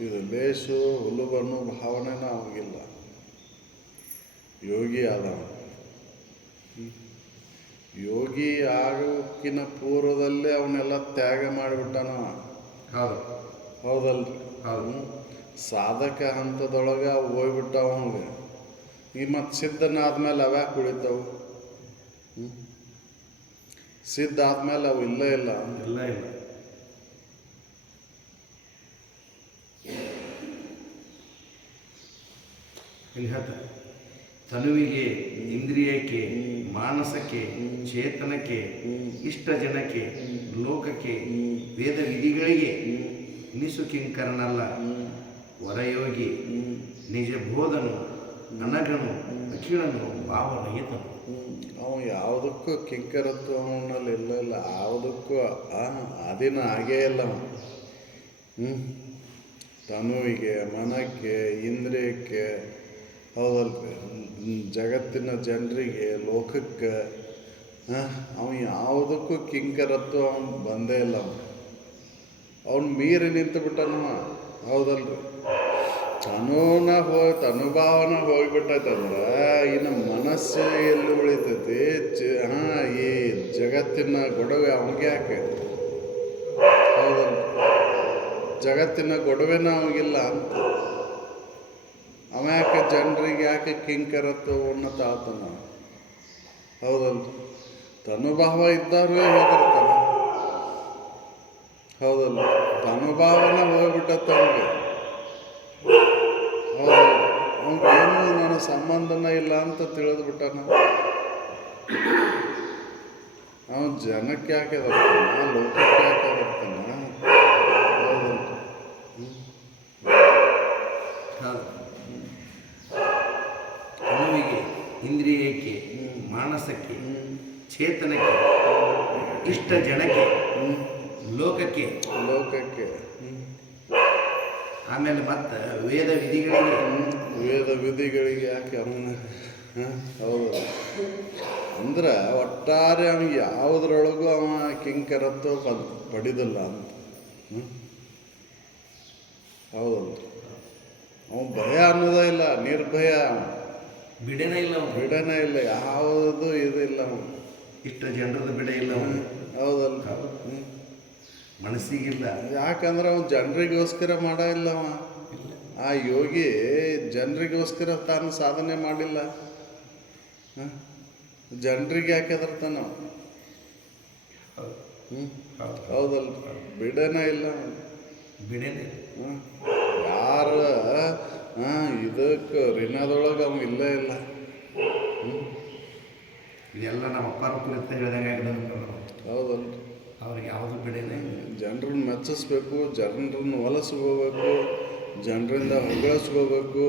ಇದು ಲೇಸು ಹುಲ್ಲುಬಣ್ಣು ಭಾವನೆನ ಅವನಿಗಿಲ್ಲ. ಯೋಗಿ ಆದವ. ಯೋಗಿ ಆಗೋಕ್ಕಿನ ಪೂರ್ವದಲ್ಲೇ ಅವನ್ನೆಲ್ಲ ತ್ಯಾಗ ಮಾಡಿಬಿಟ್ಟಾನ. ಹೌದಲ್ರಿ? ಸಾಧಕ ಹಂತದೊಳಗೆ ಅವು ಹೋಗ್ಬಿಟ್ಟ ಅವನಿಗೆ. ಈ ಮತ್ತು ಸಿದ್ಧನಾದ್ಮೇಲೆ ಅವ್ಯಾಕೆ ಉಳಿತಾವು? ಸಿದ್ಧ ಆದ್ಮೇಲೆ ಅವು ಇಲ್ಲ. ಇಲ್ಲಿ ಹೇಳ್ತಾರೆ ತನುವಿಗೆ, ಇಂದ್ರಿಯಕ್ಕೆ, ಮಾನಸಕ್ಕೆ, ಚೇತನಕ್ಕೆ, ಇಷ್ಟ ಜನಕ್ಕೆ, ಲೋಕಕ್ಕೆ, ವೇದ ವಿಧಿಗಳಿಗೆ ನಿಸುಕಿಂಕರನಲ್ಲ ವರಯೋಗಿ, ನಿಜ ಬೋಧನು, ನನಗನು, ಅಖಿಳನು, ಭಾವರಹಿತನು. ಅವನು ಯಾವುದಕ್ಕೂ ಕಿಂಕರತ್ವ ಅವನಲ್ಲಿ ಇಲ್ಲ. ಯಾವುದಕ್ಕೂ ಅದಿನ ಆಗೇ ಇಲ್ಲ. ತನುವಿಗೆ, ಮನಕ್ಕೆ, ಇಂದ್ರಿಯಕ್ಕೆ, ಹೌದಲ್ರಿ, ಜಗತ್ತಿನ ಜನರಿಗೆ, ಲೋಕಕ್ಕೆ ಅವನು ಯಾವುದಕ್ಕೂ ಕಿಂಕರತ್ವ ಅವನು ಬಂದೇ ಇಲ್ಲ. ಅವನು ಮೀರಿ ನಿಂತು ಬಿಟ್ಟನು. ಹೌದಲ್ರಿ? ಅನುಭಾವನ ಹೋಗ್ಬಿಟ್ಟೈತಂದ್ರೆ ಇನ್ನು ಮನಸ್ಸು ಎಲ್ಲಿ ಉಳಿತೈತಿ? ಈ ಜಗತ್ತಿನ ಗೊಡವೆ ಅವನಿಗೆ ಯಾಕೆ? ಹೌದಲ್ಲ? ಜಗತ್ತಿನ ಗೊಡವೆನ ಅವನಿಗಿಲ್ಲ ಅಂತ ಅವ ಯಾಕೆ ಜನರಿಗೆ ಯಾಕೆ ಕಿಂಕರತ್ವವನ್ನು ತಾಳ್ತಾನ? ಹೌದಲ್ಲ? ತನುಭಾವ ಇದ್ದವ್ರು ಹೆದರ್ತಾನೆ. ಹೌದಲ್ಲ? ತನುಭಾವನ ಹೋಗ್ಬಿಟ್ಟತ್ತ ಅವನಿಗೆ. ಹೌದಲ್ಲ? ಅವನಿಗೇನು ನನ್ನ ಸಂಬಂಧನ ಇಲ್ಲ ಅಂತ ತಿಳಿದ್ಬಿಟ್ಟಾನ. ಅವನು ಜನಕ್ಕೆ ಯಾಕೆ ಹೆದರ್ತಾನ? ಲೋಕಕ್ಕೆ ಯಾಕೆ ಹೆದರ್ತಾನ? ಹೌದಲ್ಲ? ತನುವಿಗೆ, ಇಂದ್ರಿಯಕ್ಕೆ, ಮಾನಸಕ್ಕೆ, ಚೇತನಕ್ಕೆ, ಇಷ್ಟ ಜನಕ್ಕೆ, ಲೋಕಕ್ಕೆ, ಆಮೇಲೆ ಮತ್ತೆ ವೇದ ವಿಧಿಗಳಿಗೆ ಯಾಕೆ ಅವನ? ಹೌದು. ಅಂದ್ರೆ ಒಟ್ಟಾರೆ ಅವನಿಗೆ ಯಾವುದ್ರೊಳಗೂ ಅವ ಕಿಂಕರತ್ವ ಪಡಿದಿಲ್ಲ ಅಂತ. ಹೌದಲ್ಲ? ಅವನು ಭಯ ಅನ್ನೋದೇ ಇಲ್ಲ, ನಿರ್ಭಯ. ಬಿಡನೇ ಇಲ್ಲ. ಯಾವುದು ಇದಿಲ್ಲ ಅವನು. ಇಷ್ಟ ಜನರದ ಬಿಡ ಇಲ್ಲ ಅವನು. ಹೌದಲ್ಲ? ಮನಸ್ಸಿಗಿಲ್ಲ. ಯಾಕಂದ್ರೆ ಅವನು ಜನರಿಗೋಸ್ಕರ ಮಾಡ ಇಲ್ಲ ಅವ. ಆ ಯೋಗಿ ಜನರಿಗೋಸ್ಕರ ತಾನು ಸಾಧನೆ ಮಾಡಿಲ್ಲ. ಜನರಿಗೆ ಯಾಕೆ ಹೆದರ್ತಾನ? ಹೌದಲ್ಲ? ಬಿಡನೇ ಇಲ್ಲ. ಯಾರ ಇದಕ್ಕೆ ಋಣದೊಳಗೆ ಅವನು ಇಲ್ಲ. ಇದೆಲ್ಲ ನಮ್ಮ ಅಪ್ಪಾರ ಕುರಿತ ಹೇಳ್ದಂಗೆ ಹೌದಲ್ಲ? ಅವ್ರಿಗೆ ಯಾವುದು ಬಿಡೇನೆ. ಜನರನ್ನ ಮೆಚ್ಚಿಸ್ಬೇಕು, ಜನರನ್ನು ಹೊಲಸ್ಕೋಬೇಕು, ಜನರಿಂದ ಹೊಗಳಿಸ್ಕೋಬೇಕು.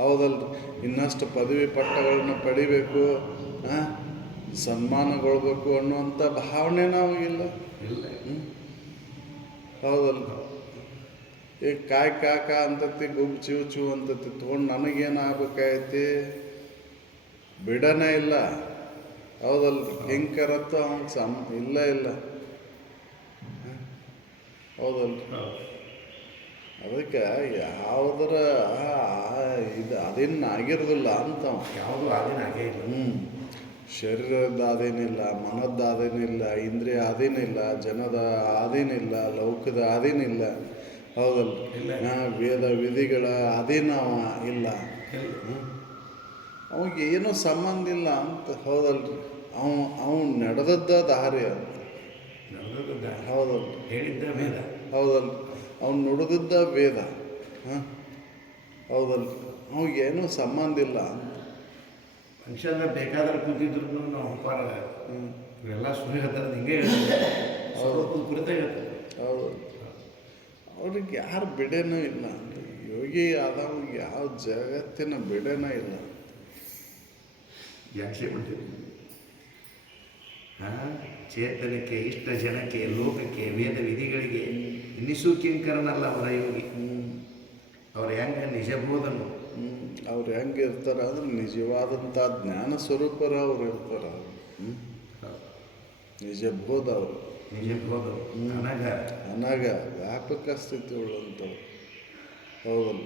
ಹೌದಲ್ರಿ? ಇನ್ನಷ್ಟು ಪದವಿ ಪಟ್ಟಗಳನ್ನ ಪಡಿಬೇಕು. ಸನ್ಮಾನಗೊಳ್ಬೇಕು ಅನ್ನುವಂಥ ಭಾವನೆ ನಮಗಿಲ್ಲ. ಇಲ್ಲ. ಹೌದಲ್ಲ? ಈಗ ಕಾಯ್ ಕಾಕ ಅಂತತಿ, ಗುಬ್ ಚೂ ಚೂ ಅಂತತಿ ತೊಗೊಂಡು ನನಗೇನಾಗಬೇಕಾಗೈತಿ? ಬಿಡನೇ ಇಲ್ಲ. ಹೌದಲ್ಲ? ಕಿಂಕರತ್ತು ಅವನಿಗೆ ಇಲ್ಲ ಇಲ್ಲ. ಹೌದಲ್ಲ? ಅದಕ್ಕೆ ಯಾವುದರ ಇದು ಅದೇನು ಆಗಿರೋದಿಲ್ಲ ಅಂತ. ಯಾವುದು ಅದೇನು ಆಗೇ ಇಲ್ಲ. ಶರೀರದ ಅದೇನಿಲ್ಲ, ಮನದ ಅದೇನಿಲ್ಲ, ಇಂದ್ರಿಯ ಅದೇನಿಲ್ಲ, ಜನದ ಅದೇನಿಲ್ಲ, ಲೌಕದ ಅದೇನಿಲ್ಲ. ಹೌದಲ್ಲ? ವೇದ ವಿಧಿಗಳ ಅಧೀನ ಇಲ್ಲ. ಅವಾಗ ಏನೂ ಸಂಬಂಧ ಇಲ್ಲ ಅಂತ. ಹೌದಲ್ರಿ? ಅವನು ನಡೆದದ್ದ ದಾರಿ ಅಂತ. ಹೌದಲ್ಲ? ಹೇಳಿದ್ದ ವೇದ. ಹೌದಲ್ಲ? ಅವ್ನು ನುಡಿದಿದ್ದ ವೇದ. ಹೌದಲ್ಲ? ಅವಾಗೇನೂ ಸಂಬಂಧ ಇಲ್ಲ ಅಂತ. ಮನುಷ್ಯನ ಬೇಕಾದ್ರೆ ಕೂತಿದ್ರು ನಾವು ಅಪಾರ ಇವೆಲ್ಲ ಸುಳ್ಳು ಹೇಳ್ತಾರೆ, ಹಿಂಗೆ ಕುರಿತ ಹೇಳ್ತಾರೆ. ಹೌದು. ಅವ್ರಿಗೆ ಯಾರು ಬಿಡೇನೂ ಇಲ್ಲ. ಯೋಗಿ ಆದವ್ರಿಗೆ ಯಾವ ಜಗತ್ತಿನ ಬಿಡೇನೇ ಇಲ್ಲ. ಜಾಸ್ತಿ ಮಾಡ್ತೀವಿ. ಚೇತನಕ್ಕೆ, ಇಷ್ಟ ಜನಕ್ಕೆ, ಲೋಕಕ್ಕೆ, ವೇದ ವಿಧಿಗಳಿಗೆ ಇನ್ನಿಸು ಕಿಂಕರನಲ್ಲ ಅವರ ಯೋಗಿ. ಅವ್ರು ಹೆಂಗೆ ನಿಜಬೋಧನು. ಅವ್ರು ಹೆಂಗೆ ಇರ್ತಾರೆ ಅಂದ್ರೆ ನಿಜವಾದಂಥ ಜ್ಞಾನ ಸ್ವರೂಪರ ಅವ್ರು ಇರ್ತಾರೆ. ನಿಜಬೋಧ ಅವರು. ನಿಜಬೋಧ ಅನಗ ವ್ಯಾಪಕ ಸ್ಥಿತಿ ಉಳ್ಳಂಥವ್ರು. ಹೌದಲ್ಲ?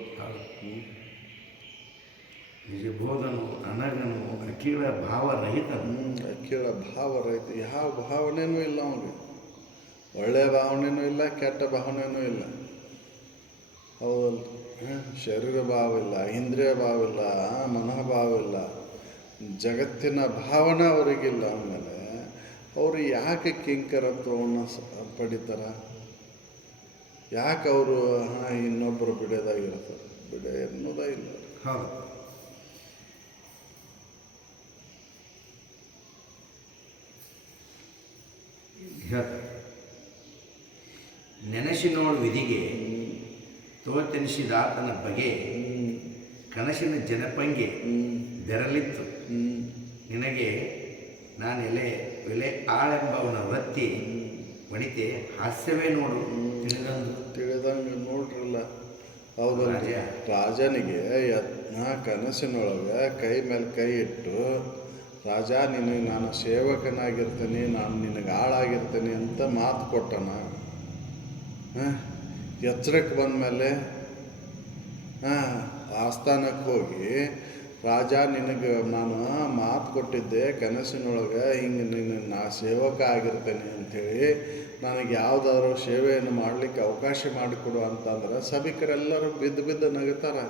ನಿಜಬೋಧನು, ಅನಗನು, ಅಖಿಲ ಭಾವರಹಿತನು. ಅಖಿಲ ಭಾವರಹಿತ. ಯಾವ ಭಾವನೆಯೂ ಇಲ್ಲ ಅವನಿಗೆ. ಒಳ್ಳೆಯ ಭಾವನೆಯೂ ಇಲ್ಲ, ಕೆಟ್ಟ ಭಾವನೆಯೂ ಇಲ್ಲ. ಹೌದಲ್ಲ? ಶರೀರ ಭಾವ ಇಲ್ಲ, ಇಂದ್ರಿಯ ಭಾವ ಇಲ್ಲ, ಮನೋಭಾವ ಇಲ್ಲ, ಜಗತ್ತಿನ ಭಾವನೆ ಅವರಿಗಿಲ್ಲ. ಆಮೇಲೆ ಅವರು ಯಾಕೆ ಕಿಂಕರತ್ವವನ್ನು ಪಡಿತಾರ? ಯಾಕೆ ಅವರು ಇನ್ನೊಬ್ಬರು ಬಿಡೋದಾಗಿರ್ತಾರೆ? ಬಿಡ ಎನ್ನುವುದೇ ಇಲ್ಲ. ಹೌದು. ನೆನಸಿನೋಳು ವಿಧಿಗೆ ತೋತೆನಿಸಿದಾತನ ಬಗೆ ಕನಸಿನ ಜನಪಂಗೆ ಬೆರಲಿತ್ತು. ನಿನಗೆ ನಾನು ಎಲೆ ಆಳೆಂಬವನ ವೃತ್ತಿ ವನಿತೆ ಹಾಸ್ಯವೇ ನೋಡು ತಿಳಿದಂಗೆ ನೋಡ್ರಲ್ಲ. ಹೌದು. ರಾಜನಿಗೆ ಕನಸಿನೊಳಗೆ ಕೈ ಮೇಲೆ ಕೈ ಇಟ್ಟು, ರಾಜ ನಿನಗೆ ನಾನು ಸೇವಕನಾಗಿರ್ತೀನಿ, ನಾನು ನಿನಗೆ ಆಳಾಗಿರ್ತೀನಿ ಅಂತ ಮಾತು ಕೊಟ್ಟನ. ಎಚ್ಚರಕ್ಕೆ ಬಂದಮೇಲೆ ಆಸ್ಥಾನಕ್ಕೆ ಹೋಗಿ, ರಾಜ ನಿನಗೆ ನಾನು ಮಾತು ಕೊಟ್ಟಿದ್ದೆ ಕನಸಿನೊಳಗೆ, ಹಿಂಗೆ ನಾ ಸೇವಕ ಆಗಿರ್ತೇನೆ ಅಂಥೇಳಿ, ನನಗೆ ಯಾವುದಾದ್ರೂ ಸೇವೆಯನ್ನು ಮಾಡಲಿಕ್ಕೆ ಅವಕಾಶ ಮಾಡಿಕೊಡು ಅಂತಂದ್ರೆ ಸಭಿಕರೆಲ್ಲರೂ ಬಿದ್ದು ನಗುತ್ತಾರೆ.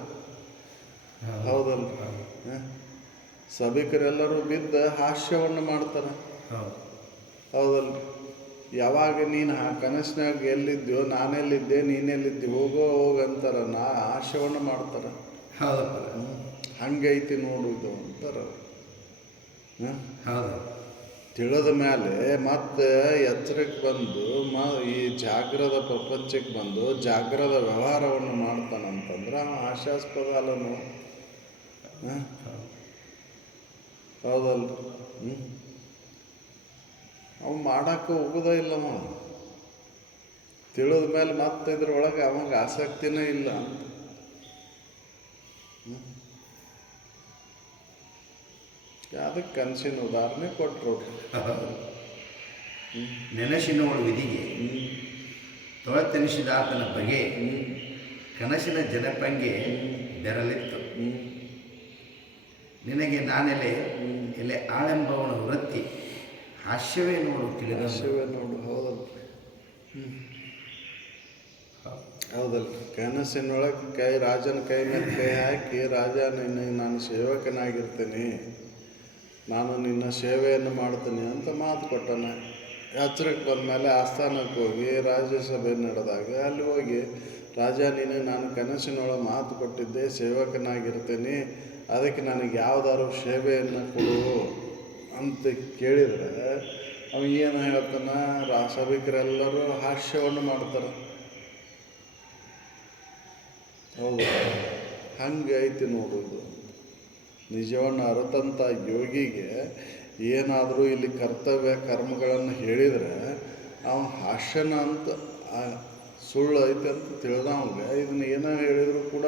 ಹೌದಲ್ಲ? ಸಭಿಕರೆಲ್ಲರೂ ಬಿದ್ದು ಹಾಸ್ಯವನ್ನು ಮಾಡ್ತಾರೆ. ಹೌದಲ್ಲ? ಯಾವಾಗ ನೀನು ಆ ಕನಸಿನಾಗ ಎಲ್ಲಿದ್ಯೋ, ನಾನೆಲ್ಲಿದ್ದೆ, ನೀನೆಲ್ಲಿದ್ದೆ, ಹೋಗಂತಾರೆ. ಹಾಸ್ಯವನ್ನು ಮಾಡ್ತಾರೆ. ಹಂಗೈತಿ ನೋಡುವುದು ಅಂತಾರೆ. ತಿಳಿದ ಮೇಲೆ ಮತ್ತೆ ಎಚ್ಚರಕ್ಕೆ ಬಂದು ಈ ಜಾಗ್ರದ ಪ್ರಪಂಚಕ್ಕೆ ಬಂದು ಜಾಗ್ರದ ವ್ಯವಹಾರವನ್ನು ಮಾಡ್ತಾನಂತಂದ್ರೆ ಅವ ಹಾಸ್ಯಾಸ್ಪದ ಅಲ್ಲನು. ಹೌದಲ್ಲ? ಅವ್ನು ಮಾಡೋಕ್ಕೆ ಹೋಗೋದೇ ಇಲ್ಲವ. ತಿಳಿದ ಮೇಲೆ ಮತ್ತೆ ಇದ್ರೊಳಗೆ ಅವಾಗ ಆಸಕ್ತಿನೇ ಇಲ್ಲ. ಅದಕ್ಕೆ ಕನಸಿನ ಉದಾಹರಣೆ ಕೊಟ್ಟರು. ನೆನಸಿನವಳು ವಿಧಿಗೆ ತೊಳೆತೆನಿಸಿದಾತನ ಬಗೆ ಕನಸಿನ ಜನಪಂಗೆ ಬೆರಲಿತ್ತು. ನಿನಗೆ ಎಲೆ ಆಳೆಂಬವನ ವೃತ್ತಿ ಹಾಸ್ಯವೇ ನೋಡು ಹಾಸ್ಯವೇ ನೋಡು. ಹೌದಲ್ಲ? ಹೌದಲ್ಲ? ಕನಸಿನೊಳಗೆ ರಾಜನ ಕೈ ಮೇಲೆ ಕೈ ಹಾಕಿ, ರಾಜ ನಿನಗೆ ನಾನು ಸೇವಕನಾಗಿರ್ತೀನಿ, ನಾನು ನಿನ್ನ ಸೇವೆಯನ್ನು ಮಾಡ್ತೀನಿ ಅಂತ ಮಾತು ಕೊಟ್ಟನ. ಎಚ್ಚರಕ್ಕೆ ಬಂದಮೇಲೆ ಆಸ್ಥಾನಕ್ಕೆ ಹೋಗಿ ರಾಜ್ಯಸಭೆ ನಡೆದಾಗ ಅಲ್ಲಿ ಹೋಗಿ, ರಾಜ ನಿನಗೆ ನಾನು ಕನಸಿನೊಳಗೆ ಮಾತು ಕೊಟ್ಟಿದ್ದೆ, ಸೇವಕನಾಗಿರ್ತೀನಿ, ಅದಕ್ಕೆ ನನಗೆ ಯಾವುದಾದ್ರು ಸೇವೆಯನ್ನು ಕೊಡು ಅಂತ ಕೇಳಿದರೆ ಅವ ಏನು ಹೇಳ್ತಾನ? ಸಭಿಕರೆಲ್ಲರೂ ಹಾಸ್ಯವನ್ನು ಮಾಡ್ತಾರೆ. ಹೌದು. ಹಂಗೈತಿ ನೋಡೋದು. ನಿಜವನ್ನು ಅರತಂಥ ಯೋಗಿಗೆ ಏನಾದರೂ ಇಲ್ಲಿ ಕರ್ತವ್ಯ ಕರ್ಮಗಳನ್ನು ಹೇಳಿದರೆ ಅವನು ಹಾಸ್ಯನ ಅಂತ ಸುಳ್ಳು ಐತೆ ಅಂತ ತಿಳಿದ ಅವನಿಗೆ ಇದನ್ನ ಏನೋ ಹೇಳಿದ್ರು ಕೂಡ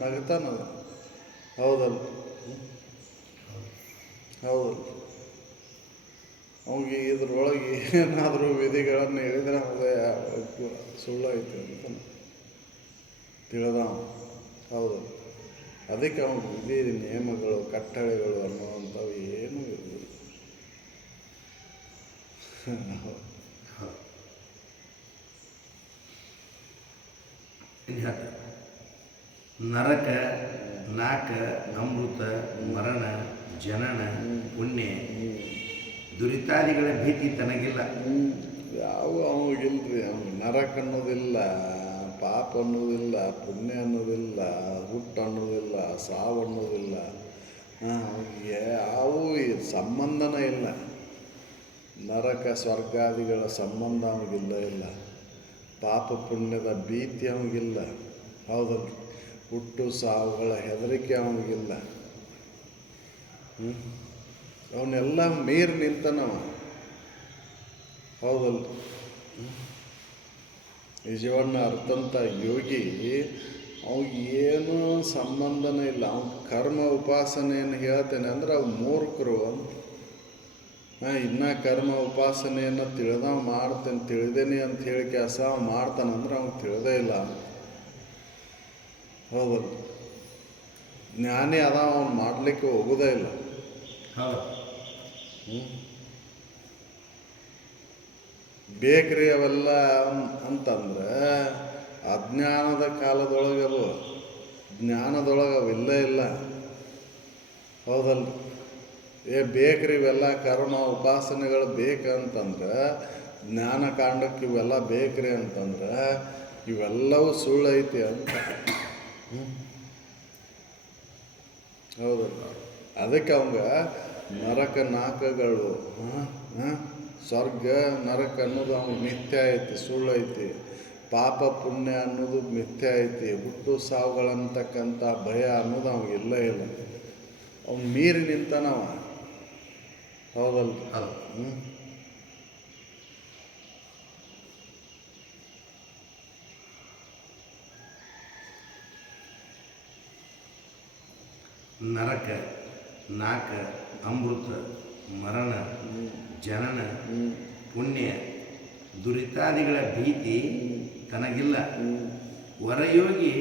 ನಗತಾನದ. ಹೌದಲ್ಲ? ಹೌದಲ್ಲ? ಅವನಿಗೆ ಇದ್ರೊಳಗೆ ಏನಾದರೂ ವಿಧಿಗಳನ್ನು ಹೇಳಿದರೆ ಅವನಿಗೆ ಸುಳ್ಳು ಐತೆ ಅಂತ ತಿಳಿದ. ಹೌದಲ್ಲ? ಅದಕ್ಕೆ ಅವನು ವಿಧಿ ನಿಯಮಗಳು ಕಟ್ಟಳೆಗಳು ಅನ್ನುವಂಥವು ಏನೂ ಇರಲಿಲ್ಲ. ನರಕ ನಾಕ ಅಮೃತ ಮರಣ ಜನನ ಪುಣ್ಯ ದುರಿತಾದಿಗಳ ಭೀತಿ ತನಗಿಲ್ಲ. ಯಾವ ಅವನಿಗಿಲ್ರಿ. ಅವ್ನು ನರಕ ಅನ್ನೋದಿಲ್ಲ, ಪಾಪ ಅನ್ನೋದಿಲ್ಲ, ಪುಣ್ಯ ಅನ್ನೋದಿಲ್ಲ, ಹುಟ್ಟು ಅನ್ನೋದಿಲ್ಲ, ಸಾವು ಅನ್ನೋದಿಲ್ಲ. ಅವನಿಗೆ ಯಾವೂ ಸಂಬಂಧನೇ ಇಲ್ಲ. ನರಕ ಸ್ವರ್ಗಾದಿಗಳ ಸಂಬಂಧ ಅವನಿಗಿಲ್ಲ ಇಲ್ಲ. ಪಾಪ ಪುಣ್ಯದ ಭೀತಿ ಅವನಿಗಿಲ್ಲ. ಹೌದಲ್ಲ? ಹುಟ್ಟು ಸಾವುಗಳ ಹೆದರಿಕೆ ಅವನಿಗಿಲ್ಲ. ಅವನ್ನೆಲ್ಲ ಮೀರಿ ನಿಂತನವ. ಹೌದಲ್ಲ? ನಿಜವನ್ನ ಅರ್ಥಂತ ಯೋಗಿ ಅವನಿಗೇನೂ ಸಂಬಂಧನೇ ಇಲ್ಲ. ಅವನ ಕರ್ಮ ಉಪಾಸನೆಯನ್ನು ಹೇಳ್ತೇನೆ ಅಂದರೆ ಅವು ಮೂರ್ಖರು ಅಂತ. ಇನ್ನೂ ಕರ್ಮ ಉಪಾಸನೆಯನ್ನು ತಿಳಿದವ ಮಾಡ್ತೇನೆ ತಿಳಿದೇನೆ ಅಂತ ಹೇಳಿ ಕೆಲಸ ಅವ ಮಾಡ್ತಾನಂದ್ರೆ ಅವ್ನು ತಿಳಿದೇ ಇಲ್ಲ ಅಂತ. ಹೌದಲ್ಲ? ಜ್ಞಾನಿ ಅದ ಅವನು ಮಾಡಲಿಕ್ಕೆ ಹೋಗೋದೇ ಇಲ್ಲ. ಬೇಕ್ರಿ ಅವೆಲ್ಲ ಅಂತಂದ್ರೆ ಅಜ್ಞಾನದ ಕಾಲದೊಳಗೆ ಅವು, ಜ್ಞಾನದೊಳಗೆ ಅವಿಲ್ಲ ಇಲ್ಲ. ಹೌದಲ್ಲ? ಬೇಕ್ರಿ ಇವೆಲ್ಲ ಕರ್ಮ ಉಪಾಸನೆಗಳು ಬೇಕಂತಂದ್ರೆ ಜ್ಞಾನ ಕಾಂಡಕ್ಕೆ ಇವೆಲ್ಲ ಬೇಕ್ರಿ ಅಂತಂದ್ರೆ ಇವೆಲ್ಲವೂ ಸುಳ್ಳೈತಿ ಅಂತ. ಹೌದಲ್ಲ? ಅದಕ್ಕೆ ಅವಂಗ ನರಕ ನಾಕಗಳು ಸ್ವರ್ಗ ನರಕ ಅನ್ನೋದು ಅವ್ನಿಗೆ ಮಿಥ್ಯ ಐತಿ, ಸುಳ್ಳೈತಿ. ಪಾಪ ಪುಣ್ಯ ಅನ್ನೋದು ಮಿಥ್ಯ ಐತಿ. ಹುಟ್ಟು ಸಾವುಗಳಂತಕ್ಕಂಥ ಭಯ ಅನ್ನೋದು ಅವ್ನಿಗಿಲ್ಲ ಇಲ್ಲ. ಅವ್ನು ಮೀರಿ ನಿಂತಾನವ. ಹೌದಲ್ಲ? ನರಕ ನಾಕ ಅಮೃತ ಮರಣ ಜನನ ಪುಣ್ಯ ದುರಿತಾದಿಗಳ ಭೀತಿ ತನಗಿಲ್ಲ. ವರಯೋಗಿ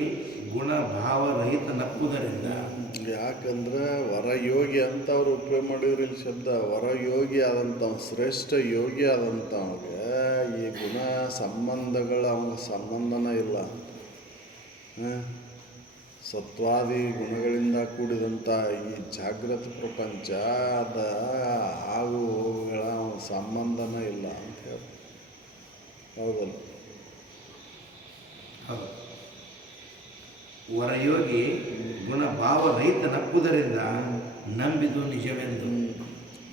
ಗುಣಭಾವರಹಿತ ನಪ್ಪುವುದರಿಂದ. ಯಾಕಂದ್ರೆ ವರಯೋಗಿ ಅಂತ ಅವ್ರು ಉಪಯೋಗ ಮಾಡಿದ್ರು ಇಲ್ಲಿ ಶಬ್ದ. ವರಯೋಗಿ ಆದಂಥ ಶ್ರೇಷ್ಠ ಯೋಗಿ ಆದಂಥವ್ಗೆ ಈ ಗುಣ ಸಂಬಂಧಗಳ ಅವನಿಗೆ ಸಂಬಂಧನೇ ಇಲ್ಲ. ಸತ್ವಾದಿ ಗುಣಗಳಿಂದ ಕೂಡಿದಂಥ ಈ ಜಾಗೃತ ಪ್ರಪಂಚ ಅದ ಆಗು ಹೋಗುಗಳ ಅವನ ಸಂಬಂಧನೇ ಇಲ್ಲ ಅಂತ ಹೇಳಿ. ಹೌದಲ್ಲ? ವರಯೋಗಿ ಗುಣಭಾವ ರಹಿತ ನಪ್ಪುವುದರಿಂದ ನಂಬಿದು ನಿಜವೆಂದು.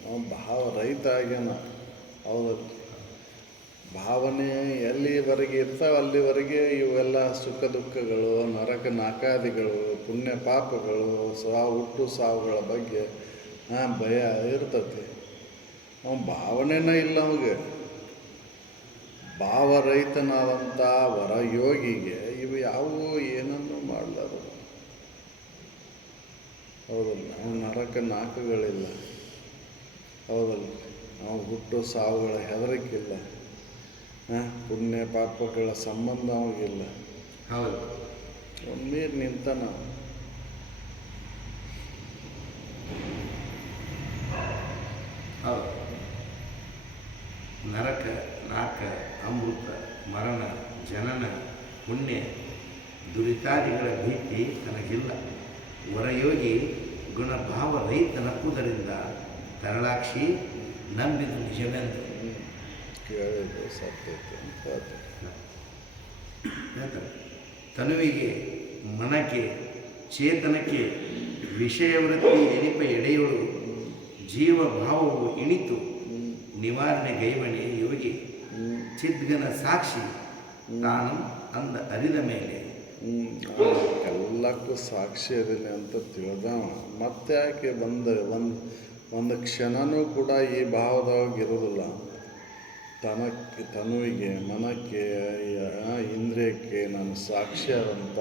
ಅವನು ಭಾವ ರಹಿತ ಆಗ್ಯಾನ. ಹೌದಲ್ಲ? ಭಾವನೆ ಎಲ್ಲಿವರೆಗೆ ಇರ್ತಾವೆ ಅಲ್ಲಿವರೆಗೆ ಇವೆಲ್ಲ ಸುಖ ದುಃಖಗಳು ನರಕ ನಾಕಾದಿಗಳು ಪುಣ್ಯ ಪಾಪಗಳು ಹುಟ್ಟು ಸಾವುಗಳ ಬಗ್ಗೆ ಭಯ ಇರ್ತತಿ. ಅವನ ಭಾವನೆನೇ ಇಲ್ಲ ಅವಾಗ. ಭಾವರಹಿತನಾದಂಥ ವರಯೋಗಿಗೆ ಇವು ಯಾವುವು ಏನನ್ನೂ ಮಾಡಲಾರ. ಹೌದಲ್ಲ? ಅವನ ನರಕ ನಾಕಗಳಿಲ್ಲ. ಹೌದಲ್ಲ? ನಾವು ಹುಟ್ಟು ಸಾವುಗಳ ಹೆದರಿಕಿಲ್ಲ. ಪುಣ್ಯ ಪಾಪಗಳ ಸಂಬಂಧ ಅವಾಗಿಲ್ಲ. ಹೌದು. ಒಮ್ಮೀರು ನಿಂತ ನಾವು ಹೌದು. ನರಕ ನಾಕ ಅಮೃತ ಮರಣ ಜನನ ಪುಣ್ಯ ದುರಿತಾದಿಗಳ ಭೀತಿ ತನಗಿಲ್ಲ. ವರಯೋಗಿ ಗುಣಭಾವ ರಹಿತ ನಪ್ಪುವುದರಿಂದ ತರಳಾಕ್ಷಿ ನಂಬಿದು ನಿಜವೆಂದು. ಕೇಳಿದ್ದು ಸತ್ಯತೆ ಅಂತ ಹೇಳ್ತಾರೆ. ತನುವಿಗೆ ಮನಕ್ಕೆ ಚೇತನಕ್ಕೆ ವಿಷಯವೃತ್ತಿ ಎನಿಪ ಎಡೆಯೊಳು ಜೀವಭಾವವು ಇಣಿತು ನಿವಾರಣೆ ಗೈವಣೆ ಯೋಗಿ ಚಿದ್ಗನ ಸಾಕ್ಷಿ ತಾನು ಅಂದ ಅರಿದ ಮೇಲೆ. ಎಲ್ಲಕ್ಕೂ ಸಾಕ್ಷಿ ಅದಿಲ್ಲ ಅಂತ ತಿಳಿದವ ಮತ್ತೆ ಯಾಕೆ ಒಂದು ಕ್ಷಣನೂ ಕೂಡ ಈ ಭಾವದೊಳಗೆ ಇರೋದಿಲ್ಲ. ತನುವಿಗೆ, ಮನಕ್ಕೆ, ಇಂದ್ರಿಯಕ್ಕೆ ನಾನು ಸಾಕ್ಷಿಯಾದಂಥ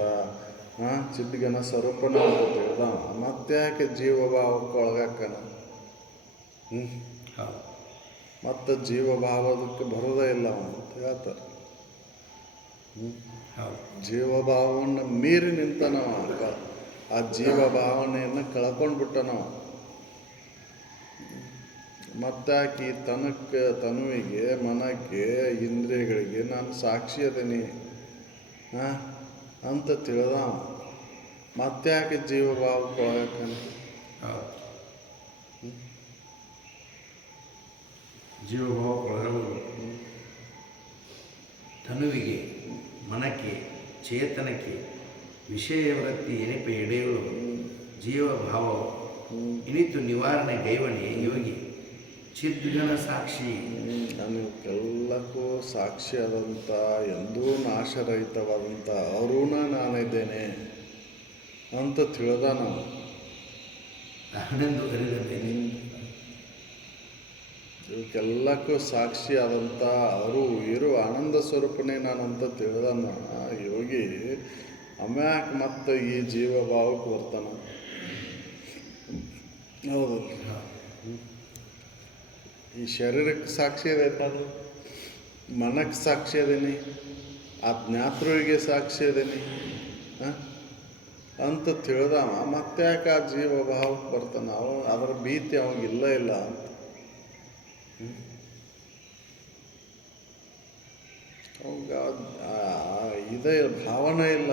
ಚಿದ್ಗನ ಸ್ವರೂಪನ ಅಂತ ತಿಳಿದ ಮತ್ತೆ ಯಾಕೆ ಜೀವಭಾವಕ್ಕೆ ಒಳಗಾಕನ? ಹೌದು. ಮತ್ತು ಜೀವಭಾವದಕ್ಕೆ ಬರೋದೇ ಇಲ್ಲ ಅಂತ ಹೇಳ್ತಾರೆ. ಹೌದು. ಜೀವಭಾವವನ್ನು ಮೀರಿ ನಿಂತನವ, ಆ ಜೀವಭಾವನೆಯನ್ನು ಕಳ್ಕೊಂಡ್ಬಿಟ್ಟನವ. ಮತ್ತಾಕಿ ತನುವಿಗೆ, ಮನಕ್ಕೆ, ಇಂದ್ರಿಯಗಳಿಗೆ ನಾನು ಸಾಕ್ಷಿ ಅದೇನಿ ಅಂತ ತಿಳಿದ ಮತ್ತ್ಯಾಕೆ ಜೀವಭಾವಕ್ಕೆ ಒಳಗಾಕನ? ಜೀವಭಾವಕ್ಕೊಳಗಾಗುವುದು ತನುವಿಗೆ, ಮನಕ್ಕೆ, ಚೇತನಕ್ಕೆ ವಿಷಯ ವೃತ್ತಿ ಎನಿಪ ಎಡೆಯಲು ಜೀವಭಾವ ಇನಿತು ನಿವಾರಣೆ ಗೈವಣೆ ಯೋಗಿ ಚಿದ್ಗಣ ಸಾಕ್ಷಿ. ನನಗೆಲ್ಲಕ್ಕೂ ಸಾಕ್ಷಿಯಾದಂಥ ಎಂದೂ ನಾಶರಹಿತವಾದಂಥ ಅರುಣ ನಾನಿದ್ದೇನೆ ಅಂತ ತಿಳಿದ ನಾವು. ನಾನೆಂದು ಅರಿದ ಮೇಲೆ ಇವಕ್ಕೆಲ್ಲಕ್ಕೂ ಸಾಕ್ಷಿಯಾದಂಥ ಇರು ಆನಂದ ಸ್ವರೂಪನೇ ನಾನಂತ ತಿಳಿದನ ಯೋಗಿ. ಅಮ್ಯಾಕೆ ಮತ್ತೆ ಈ ಜೀವಭಾವಕ್ಕೆ ಬರ್ತಾನ? ಹೌದು. ಈ ಶರೀರಕ್ಕೆ ಸಾಕ್ಷಿ ಅದೈತದು, ಮನಕ್ಕೆ ಸಾಕ್ಷಿ ಅದೇನಿ, ಆ ಜ್ಞಾತೃವಿಗೆ ಸಾಕ್ಷಿ ಅದೇನಿ ಅಂತ ತಿಳಿದವ ಮತ್ತೆ ಯಾಕೆ ಆ ಜೀವಭಾವಕ್ಕೆ ಬರ್ತಾನ? ಅದರ ಭೀತಿ ಅವಾಗಿಲ್ಲ ಇಲ್ಲ ಅಂತ. ಅವಾಗ ಇದೇ ಭಾವನೆ ಇಲ್ಲ.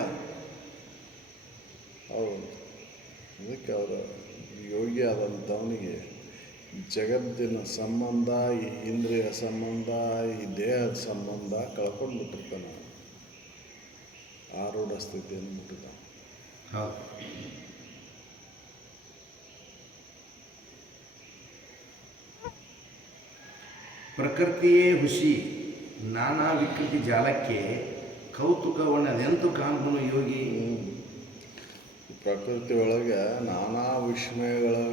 ಹೌದು. ಅದಕ್ಕೆ ಅವರ ಯೋಗಿ ಆದಂಥವನಿಗೆ ಜಗತ್ತಿನ ಸಂಬಂಧ, ಈ ಇಂದ್ರಿಯ ಸಂಬಂಧ, ಈ ದೇಹದ ಸಂಬಂಧ ಕಳ್ಕೊಂಡ್ಬಿಟ್ಟಿರ್ತಾನೆ. ಆರೂಢ ಸ್ಥಿತಿಯನ್ನು ಬಿಟ್ಟಿದ್ದಾನೆ. ಹೌದು. ಪ್ರಕೃತಿಯೇ ಹುಷಿ ನಾನಾ ವಿಕೃತಿ ಜಾಲಕ್ಕೆ ಕೌತುಕವನ್ನದೆಂತು ಕಾಣ್ಬನು ಯೋಗಿ. ಪ್ರಕೃತಿ ಒಳಗೆ ನಾನಾ ವಿಸ್ಮಯಗಳು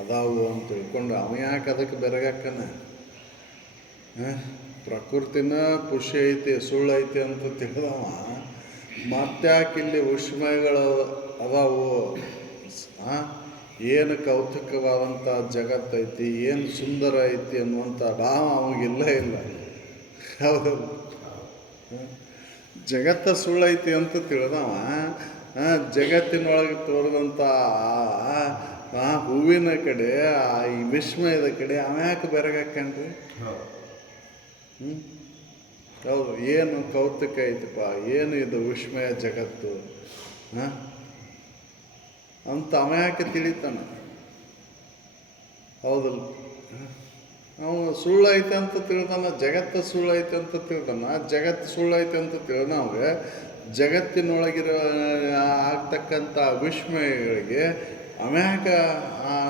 ಅದಾವು ಅಂತ ತಿಳ್ಕೊಂಡು ಅವ ಯಾಕೆ ಅದಕ್ಕೆ ಬೆರಗಾಕನ? ಪ್ರಕೃತಿನ ಖುಷಿ ಐತಿ, ಸುಳ್ಳು ಐತಿ ಅಂತ ತಿಳಿದವ ಮತ್ತ್ಯಾಕೆ ಇಲ್ಲಿ ವಿಸ್ಮಯಗಳು ಅದಾವು, ಏನು ಕೌತುಕವಾದಂಥ ಜಗತ್ತೈತಿ, ಏನು ಸುಂದರ ಐತಿ ಅನ್ನುವಂಥ ಭಾವ ಅವಾಗಿಲ್ಲ ಇಲ್ಲ. ಹೌದು. ಜಗತ್ತ ಸುಳ್ಳೈತಿ ಅಂತ ತಿಳಿದವ ಜಗತ್ತಿನೊಳಗೆ ತೋರಿದಂಥ ಆ ಹೂವಿನ ಕಡೆ, ಈ ವಿಸ್ಮಯದ ಕಡೆ ಅವ ಯಾಕೆ ಬೆರಗಾಕನ್ರಿ? ಹೌದು. ಏನು ಕೌತುಕ ಐತಪ್ಪ, ಏನು ಇದು ವಿಸ್ಮಯ ಜಗತ್ತು ಅಂತ ಅವ ಯಾಕೆ ತಿಳಿತಾನ? ಹೌದಲ್ಲ. ಅವನು ಸುಳ್ಳೈತೆ ಅಂತ ತಿಳ್ದಾನ, ಜಗತ್ತು ಸುಳ್ಳೈತೆ ಅಂತ ತಿಳ್ದಾನ. ಜಗತ್ತು ಸುಳ್ಳೈತೆ ಅಂತ ತಿಳಿದವ್ಗೆ ಜಗತ್ತಿನೊಳಗಿರೋ ಆಗ್ತಕ್ಕಂಥ ವಿಸ್ಮಯಗಳಿಗೆ ಅಮ್ಯಾಕ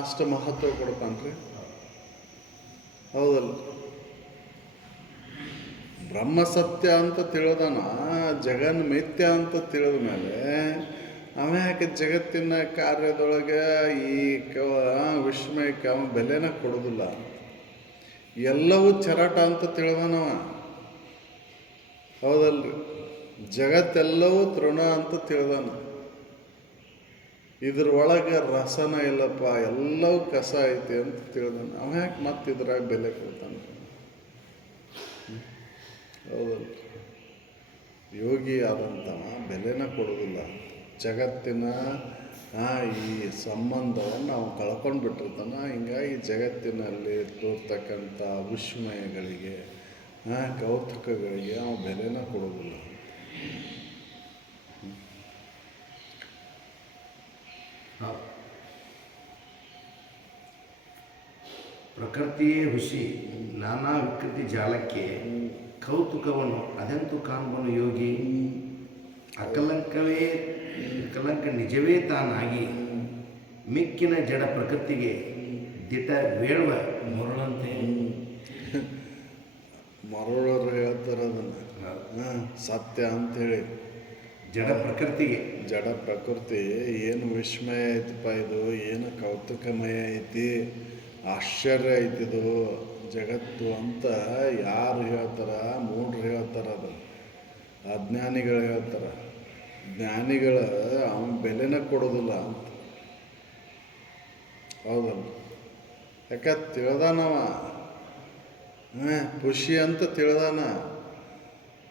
ಅಷ್ಟು ಮಹತ್ವ ಕೊಡ್ತಾನ್ರಿ? ಹೌದಲ್ಲ. ಬ್ರಹ್ಮ ಸತ್ಯ ಅಂತ ತಿಳಿದಾನ, ಜಗನ್ ಮಿಥ್ಯ ಅಂತ ತಿಳಿದ ಮೇಲೆ ಅಮ್ಯಾಕೆ ಜಗತ್ತಿನ ಕಾರ್ಯದೊಳಗೆ ಈ ವಿಸ್ಮಯಕ್ಕೆ ಅವನ ಬೆಲೆನ ಕೊಡೋದಿಲ್ಲ. ಎಲ್ಲವೂ ಚರಾಟ ಅಂತ ತಿಳಿದಾನವ. ಹೌದಲ್ರಿ. ಜಗತ್ತೆಲ್ಲವೂ ತೃಣ ಅಂತ ತಿಳಿದಾನ. ಇದ್ರೊಳಗೆ ರಸನ ಇಲ್ಲಪ್ಪ, ಎಲ್ಲವೂ ಕಸ ಐತಿ ಅಂತ ತಿಳಿದಾನ. ಅವ ಯಾಕೆ ಮತ್ತೆ ಇದ್ರಾಗ ಬೆಲೆ ಕೊಡ್ತಾನೆ? ಹೌದಲ್ಲ. ಯೋಗಿ ಆದಂಥವ ಬೆಲೆನ ಕೊಡೋದಿಲ್ಲ. ಜಗತ್ತಿನ ಈ ಸಂಬಂಧವನ್ನು ನಾವು ಕಳ್ಕೊಂಡು ಬಿಟ್ಟಿರ್ತಾನೆ. ಹಿಂಗಾಗಿ ಜಗತ್ತಿನಲ್ಲಿ ತೋರ್ತಕ್ಕಂಥ ವಿಸ್ಮಯಗಳಿಗೆ, ಕೌತುಕಗಳಿಗೆ ಅವ ಬೆಲೆನ ಕೊಡೋದಿಲ್ಲ. ಪ್ರಕೃತಿಯೇ ಹುಷಿ ನಾನಾ ವಿಕೃತಿ ಜಾಲಕ್ಕೆ ಕೌತುಕವನ್ನು ಅದೆಂತೂ ಕಾಣ್ಬನು ಯೋಗಿ. ಅಕಲಂಕ ನಿಜವೇ ತಾನಾಗಿ ಮಿಕ್ಕಿನ ಜಡ ಪ್ರಕೃತಿಗೆ ದಿಟ ಬೇಳುವ ಮರುಳಂತೆ. ಮರುಳರು ಹೇಳ್ತಾರೆ ಅದನ್ನು ಸತ್ಯ ಅಂಥೇಳಿ. ಜಡ ಪ್ರಕೃತಿಗೆ, ಜಡ ಪ್ರಕೃತಿ ಏನು ವಿಸ್ಮಯ ಐತಪ್ಪ, ಇದು ಏನು ಕೌತುಕಮಯ ಐತಿ ಆಶ್ಚರ್ಯ ಐತಿದು ಜಗತ್ತು ಅಂತ ಯಾರು ಹೇಳ್ತಾರ? ಮೂಢರು ಹೇಳ್ತಾರ, ಅದು ಅಜ್ಞಾನಿಗಳು ಹೇಳ್ತಾರೆ. ಜ್ಞಾನಿಗಳ ಅವನ ಬೆಲೆನ ಕೊಡೋದಿಲ್ಲ ಅಂತ. ಹೌದಲ್ಲ? ಯಾಕೆ ತಿಳ್ದಾನವ, ಖುಷಿ ಅಂತ ತಿಳ್ದಾನ.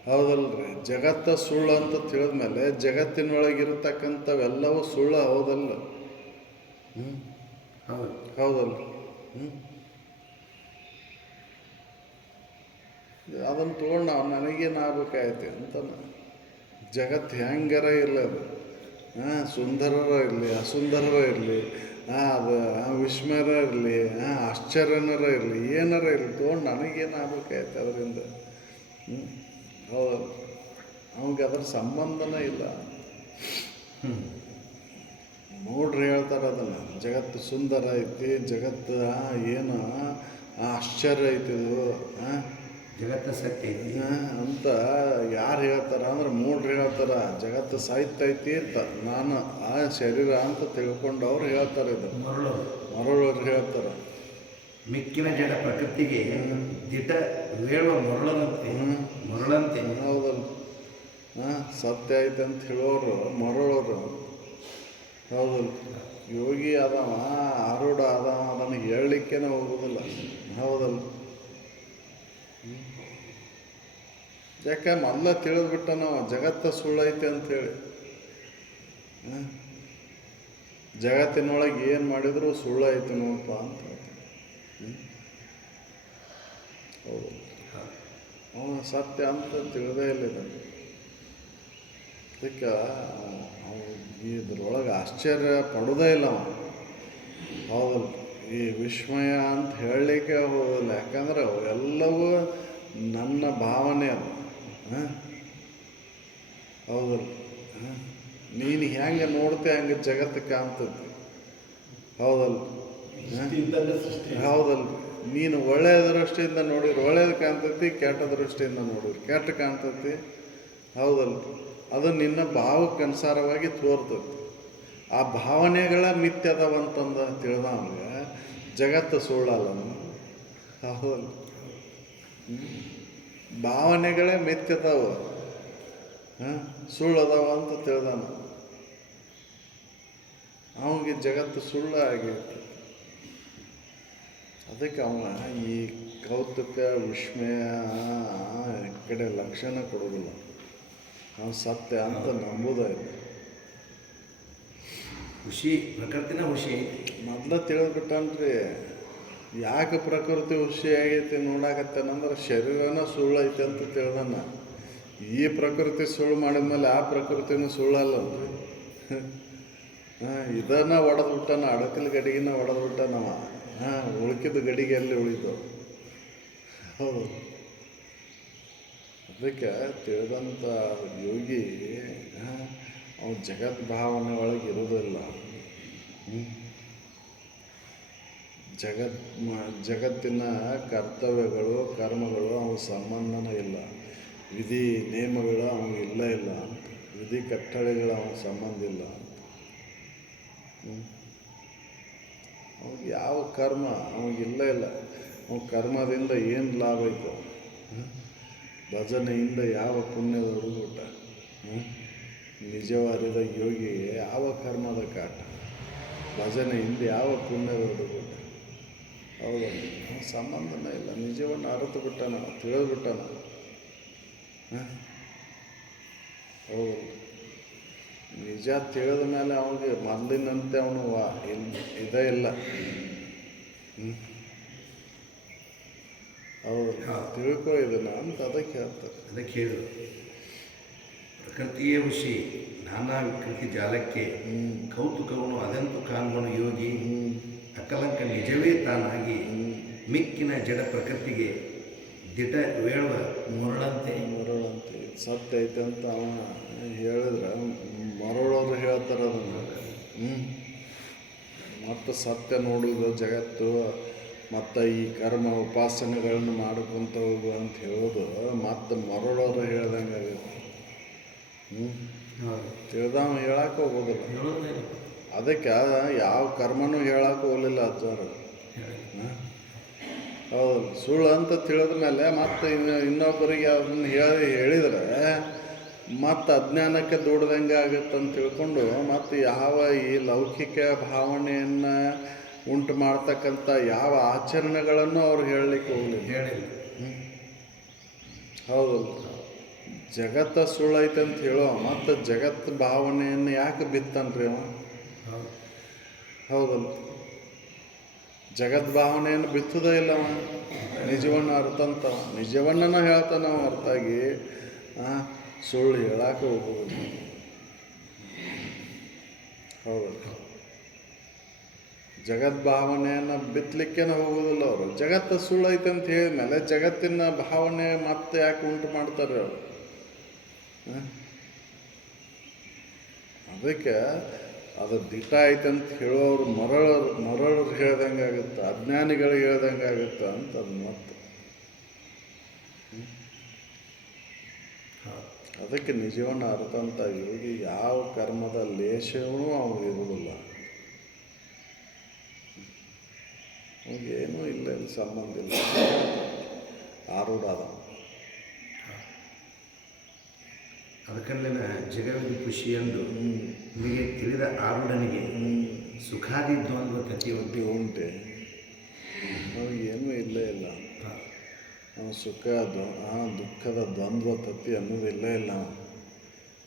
ಹೌದಲ್ರಿ? ಜಗತ್ತ ಸುಳ್ಳು ಅಂತ ತಿಳಿದ್ಮೇಲೆ ಜಗತ್ತಿನೊಳಗಿರತಕ್ಕಂಥವೆಲ್ಲವೂ ಸುಳ್ಳು. ಹೌದಲ್ಲ? ಹೌದಲ್ಲ? ಅದನ್ನು ತೊಗೊಂಡು ನಾವು ನನಗೇನು ಆಗ್ಬೇಕಾಯ್ತು ಅಂತಾನ. ಜಗತ್ತು ಹೆಂಗಾರ ಇರಲಿ, ಅದು ಸುಂದರರ ಇರಲಿ ಅಸುಂದರರ ಇರಲಿ, ಅದು ವಿಸ್ಮಯರ ಇರಲಿ ಆಶ್ಚರ್ಯನರ ಇರಲಿ, ಏನಾರ ಇರಲಿ, ತೊಗೊಂಡು ನನಗೇನು ಆಗ್ಬೇಕಾಯ್ತು ಅದರಿಂದ. ಹೌದಲ್ಲ? ಅವ್ನಿಗೆ ಅದ್ರ ಸಂಬಂಧನೇ ಇಲ್ಲ. ನೋಡ್ರಿ ಹೇಳ್ತಾರೆ ಅದನ್ನು, ಜಗತ್ತು ಸುಂದರ ಐತಿ, ಜಗತ್ತು ಏನು ಆಶ್ಚರ್ಯ ಐತಿದು ಜಗತ್ತು ಸತ್ಯ ಐತಿ ಅಂತ ಯಾರು ಹೇಳ್ತಾರೆ ಅಂದ್ರೆ ಮೂಡ್ರು ಹೇಳ್ತಾರೆ. ಜಗತ್ತು ಸಾಯ್ತೈತಿ ಅಂತ ನಾನು ಆ ಶರೀರ ಅಂತ ತಿಳ್ಕೊಂಡು ಅವ್ರು ಹೇಳ್ತಾರೆ. ಇದು ಮರಳವ್ರು ಹೇಳ್ತಾರೆ. ಮಿಕ್ಕಿನ ಜಡ ಪ್ರಕೃತಿಗೆ ದಿಟ ಹೇಳುವ ಮರಳಂತೆ. ಹೌದಲ್ಲ? ಸತ್ಯ ಐತೆ ಅಂತ ಹೇಳೋರು ಮರಳೋರು. ಹೌದಲ್ಲ? ಯೋಗಿ ಅದಾವ, ಆರೂಢ ಅದಾವ, ಅದನ್ನು ಹೇಳಲಿಕ್ಕೇನೆ ಹೋಗೋದಿಲ್ಲ. ಹೌದಲ್ಲ? ಯಾಕೆ ಮೊದಲ ತಿಳಿದ್ಬಿಟ್ಟ ನಾವು ಜಗತ್ತ ಸುಳ್ಳೈತೆ ಅಂಥೇಳಿ. ಜಗತ್ತಿನೊಳಗೆ ಏನು ಮಾಡಿದ್ರು ಸುಳ್ಳೈತೆ ನೋಡಪ್ಪ ಅಂತ. ಹೌದು, ಅವನು ಸತ್ಯ ಅಂತ ತಿಳಿದೇ ಇಲ್ಲ. ಅದಕ್ಕೆ ಇದ್ರೊಳಗೆ ಆಶ್ಚರ್ಯ ಪಡೋದೇ ಇಲ್ಲ ಅವ. ಹೌದಲ್ಲ? ಈ ವಿಸ್ಮಯ ಅಂತ ಹೇಳಲಿಕ್ಕೆ ಹೋಗೋದಿಲ್ಲ. ಯಾಕಂದ್ರೆ ಅವೆಲ್ಲವೂ ನನ್ನ ಭಾವನೆ ಅದು. ಹೌದಲ್ಲ? ನೀನು ಹೆಂಗೆ ನೋಡ್ತೆ ಹಂಗೆ ಜಗತ್ತು ಕಾಣ್ತೈತಿ. ಹೌದಲ್ಲ? ಹೌದಲ್ಲ? ನೀನು ಒಳ್ಳೆಯ ದೃಷ್ಟಿಯಿಂದ ನೋಡಿದ್ರೆ ಒಳ್ಳೇದು ಕಾಣ್ತೈತಿ, ಕೆಟ್ಟ ದೃಷ್ಟಿಯಿಂದ ನೋಡಿದ್ರೆ ಕೆಟ್ಟ ಕಾಣ್ತೈತಿ. ಹೌದಲ್ಲ? ಅದು ನಿನ್ನ ಭಾವಕ್ಕನುಸಾರವಾಗಿ ತೋರ್ತೈತಿ. ಆ ಭಾವನೆಗಳ ಮಿಥ್ಯದವಂತಂದು ತಿಳಿದವನಿಗೆ ಜಗತ್ತು ಸುಳ್ಳಲ್ಲ. ಹೌದಲ್ಲ? ಭಾವನೆಗಳೇ ಮಿಥ್ಯದವ, ಸುಳ್ಳದವ ಅಂತ ತಿಳಿದಾನ. ಅವನಿಗೆ ಜಗತ್ತು ಸುಳ್ಳು ಆಗೈತಿ. ಅದಕ್ಕೆ ಅವನ ಈ ಕೌತುಕ ವಿಸ್ಮಯ ಕಡೆ ಲಕ್ಷಣ ಕೊಡೋದಿಲ್ಲ. ಅವನು ಸತ್ಯ ಅಂತ ನಂಬುದಾಯ್ತು. ಖುಷಿ ಪ್ರಕೃತಿನ ಖುಷಿ ಮೊದಲ ತಿಳಿದ್ಬಿಟ್ಟನ್ರಿ. ಯಾಕೆ ಪ್ರಕೃತಿ ಹುಷಿ ಆಗೈತಿ ನೋಡಾಕತ್ತೇನಂದ್ರೆ ಶರೀರನ ಸುಳ್ಳು ಐತೆ ಅಂತ ತಿಳ್ದಾನ. ಈ ಪ್ರಕೃತಿ ಸುಳ್ಳು ಮಾಡಿದ್ಮೇಲೆ ಆ ಪ್ರಕೃತಿನೂ ಸುಳ್ಳಲ್ಲನ್ರಿ. ಇದನ್ನ ಒಡೆದ್ಬಿಟ್ಟಾನ, ಅಡಕಲ್ ಗಡಿಗಿನ ಒಡೆದ್ಬಿಟ್ಟಾನವ. ಉಳ್ಕಿದ ಗಡಿಗೆ ಅಲ್ಲಿ ಉಳಿದು. ಹೌದು. ಅದಕ್ಕೆ ತಿಳಿದಂಥ ಯೋಗಿ ಅವನು ಜಗತ್ ಭಾವನೆ ಒಳಗೆ ಇರೋದಿಲ್ಲ. ಜಗತ್ತಿನ ಕರ್ತವ್ಯಗಳು ಕರ್ಮಗಳು ಅವನ ಸಂಬಂಧನೇ ಇಲ್ಲ. ವಿಧಿ ನಿಯಮಗಳು ಅವನಿಗೆ ಇಲ್ಲ ಅಂತ. ವಿಧಿ ಕಟ್ಟಳೆಗಳು ಅವನ ಸಂಬಂಧ ಇಲ್ಲ ಅಂತ. ಅವ್ನಿಗೆ ಯಾವ ಕರ್ಮ ಅವನಿಗಿಲ್ಲ. ಅವನ ಕರ್ಮದಿಂದ ಏನು ಲಾಭ ಐತೆ? ಭಜನೆಯಿಂದ ಯಾವ ಪುಣ್ಯದ ಹುಡುಗೂಟ? ನಿಜವಾದ ಯೋಗಿ ಯಾವ ಕರ್ಮದ ಕಾಟ? ಭಜನೆಯಿಂದ ಯಾವ ಪುಣ್ಯದ ಹುಡುಗೂಟ? ಹೌದಲ್ಲ? ಸಂಬಂಧನೇ ಇಲ್ಲ. ನಿಜವನ್ನು ಅರಿತು ಬಿಟ್ಟಾನ, ತಿಳಿದ್ಬಿಟ್ಟಾನ. ಹೌದಲ್ಲ? ನಿಜ ತಿಳಿದ ಮೇಲೆ ಅವನಿಗೆ ಮೊದಲಿನಂತೆ ಅವನು ಇದೇ ಇಲ್ಲ. ಹೌದು, ತಿಳ್ಕೊ ಇದನ್ನ ಅಂತ ಅದಕ್ಕೆ ಹೇಳ್ತಾರೆ. ಅದಕ್ಕೆ ಹೇಳಿದರು ಪ್ರಕೃತಿಯೇ ಖುಷಿ ನಾನಾ ವಿಕೃತಿ ಜಾಲಕ್ಕೆ ಕೌತುಕವನು ಅದಂತು ಕಾಣ್ಬನು ಯೋಗಿ ಅಕಲಂಕ ನಿಜವೇ ತಾನಾಗಿ ಮಿಕ್ಕಿನ ಜಡ ಪ್ರಕೃತಿಗೆ ದಿಟ ವೇಳುವ ಮರಳಂತೆ. ಸತ್ಯ ಐತೆ ಅಂತ ಅವನ ಹೇಳಿದ್ರೆ ಮರಳೋರು ಹೇಳ್ತಾರೆ ಅದನ್ನು. ಮತ್ತು ಸತ್ಯ ನೋಡುವುದು ಜಗತ್ತು ಮತ್ತು ಈ ಕರ್ಮ ಉಪಾಸನೆಗಳನ್ನು ಮಾಡ್ಕೊತ ಹೋಗು ಅಂತ ಹೇಳೋದು ಮತ್ತು ಮರಳೋರು ಹೇಳ್ದಂಗೆ ಆಗುತ್ತೆ. ತಿಳಿದವ ಹೇಳಕ್ಕೆ ಹೋಗೋದಿಲ್ಲ. ಅದಕ್ಕೆ ಯಾವ ಕರ್ಮನೂ ಹೇಳಕ್ಕೆ ಹೋಗಲಿಲ್ಲ ಅಜ್ಜಾರು. ಹೌದು, ಸುಳ್ಳು ಅಂತ ತಿಳಿದ ಮೇಲೆ ಮತ್ತೆ ಇನ್ನೊಬ್ಬರಿಗೆ ಅದನ್ನು ಹೇಳಿದರೆ ಮತ್ತು ಅಜ್ಞಾನಕ್ಕೆ ದೂಡ್ದಂಗೆ ಆಗುತ್ತೆ ಅಂತ ತಿಳ್ಕೊಂಡು ಮತ್ತು ಯಾವ ಈ ಲೌಕಿಕ ಭಾವನೆಯನ್ನು ಉಂಟು ಮಾಡ್ತಕ್ಕಂಥ ಯಾವ ಆಚರಣೆಗಳನ್ನು ಅವ್ರು ಹೇಳಲಿಕ್ಕೆ ಹೋಗಲಿಲ್ಲ. ಹೇಳಿಲ್ಲ. ಹೌದು, ಜಗತ್ತ ಸುಳ್ಳೈತೆ ಅಂತ ಹೇಳೋ ಮತ್ತು ಜಗತ್ತು ಭಾವನೆಯನ್ನು ಯಾಕೆ ಬಿತ್ತನ್ರಿ ಅವ? ಹೌದಲ್ಲ, ಜಗತ್ ಭಾವನೆಯನ್ನು ಬಿತ್ತುದೇ ಇಲ್ಲವ, ನಿಜವನ್ನ ಅರ್ಥಂತ ನಿಜವನ್ನ ಹೇಳ್ತಾನೆ ನಾವು ಅರ್ಥಾಗಿ ಸುಳ್ಳು ಹೇಳಕ್ಕೆ ಹೋಗೋದು. ಹೌದಲ್ಲ, ಜಗತ್ ಭಾವನೆಯನ್ನು ಬಿತ್ತಲಿಕ್ಕೇನೆ ಹೋಗೋದಿಲ್ಲ ಅವರು. ಜಗತ್ತು ಸುಳ್ಳೈತೆ ಅಂತ ಹೇಳಿದ್ಮೇಲೆ ಜಗತ್ತಿನ ಭಾವನೆ ಮತ್ತೆ ಯಾಕೆ ಉಂಟು ಮಾಡ್ತಾರೆ ಅವರು? ಅದಕ್ಕೆ ಅದು ದಿಟ ಐತೆ ಅಂತ ಹೇಳೋರು ಮರಳರು ಹೇಳ್ದಂಗೆ ಆಗುತ್ತೆ, ಅಜ್ಞಾನಿಗಳಿಗೆ ಹೇಳ್ದಂಗೆ ಆಗುತ್ತೆ ಅಂತ ಅದು ಮತ್ತೆ. ಅದಕ್ಕೆ ನಿಜವನ್ನ ಅರ್ಥ ಅಂತ ಯೋಗಿ ಯಾವ ಕರ್ಮದ ಲೇಷವೂ ಅವ್ನು ಇರುವುದಿಲ್ಲ, ಅವನಿಗೇನೂ ಇಲ್ಲ, ಇಲ್ಲಿ ಸಂಬಂಧ ಇಲ್ಲ, ಆರೂಢ ಅದ. ಅದಕ್ಕಲ್ಲೇನ ಜಗವಿದು ಖುಷಿಯೆಂದು ನಿಮಗೆ ತಿಳಿದ ಆರುಡನಿಗೆ ಸುಖಾದಿ ದ್ವಂದ್ವ ಕಥೆಯೊಂದು ಉಂಟೆ, ಅವನಿಗೇನೂ ಇಲ್ಲೇ ಇಲ್ಲ. ಸುಖ ದುಃಖದ ದ್ವಂದ್ವ ತತ್ತಿ ಅನ್ನೋದಿಲ್ಲೇ ಇಲ್ಲ.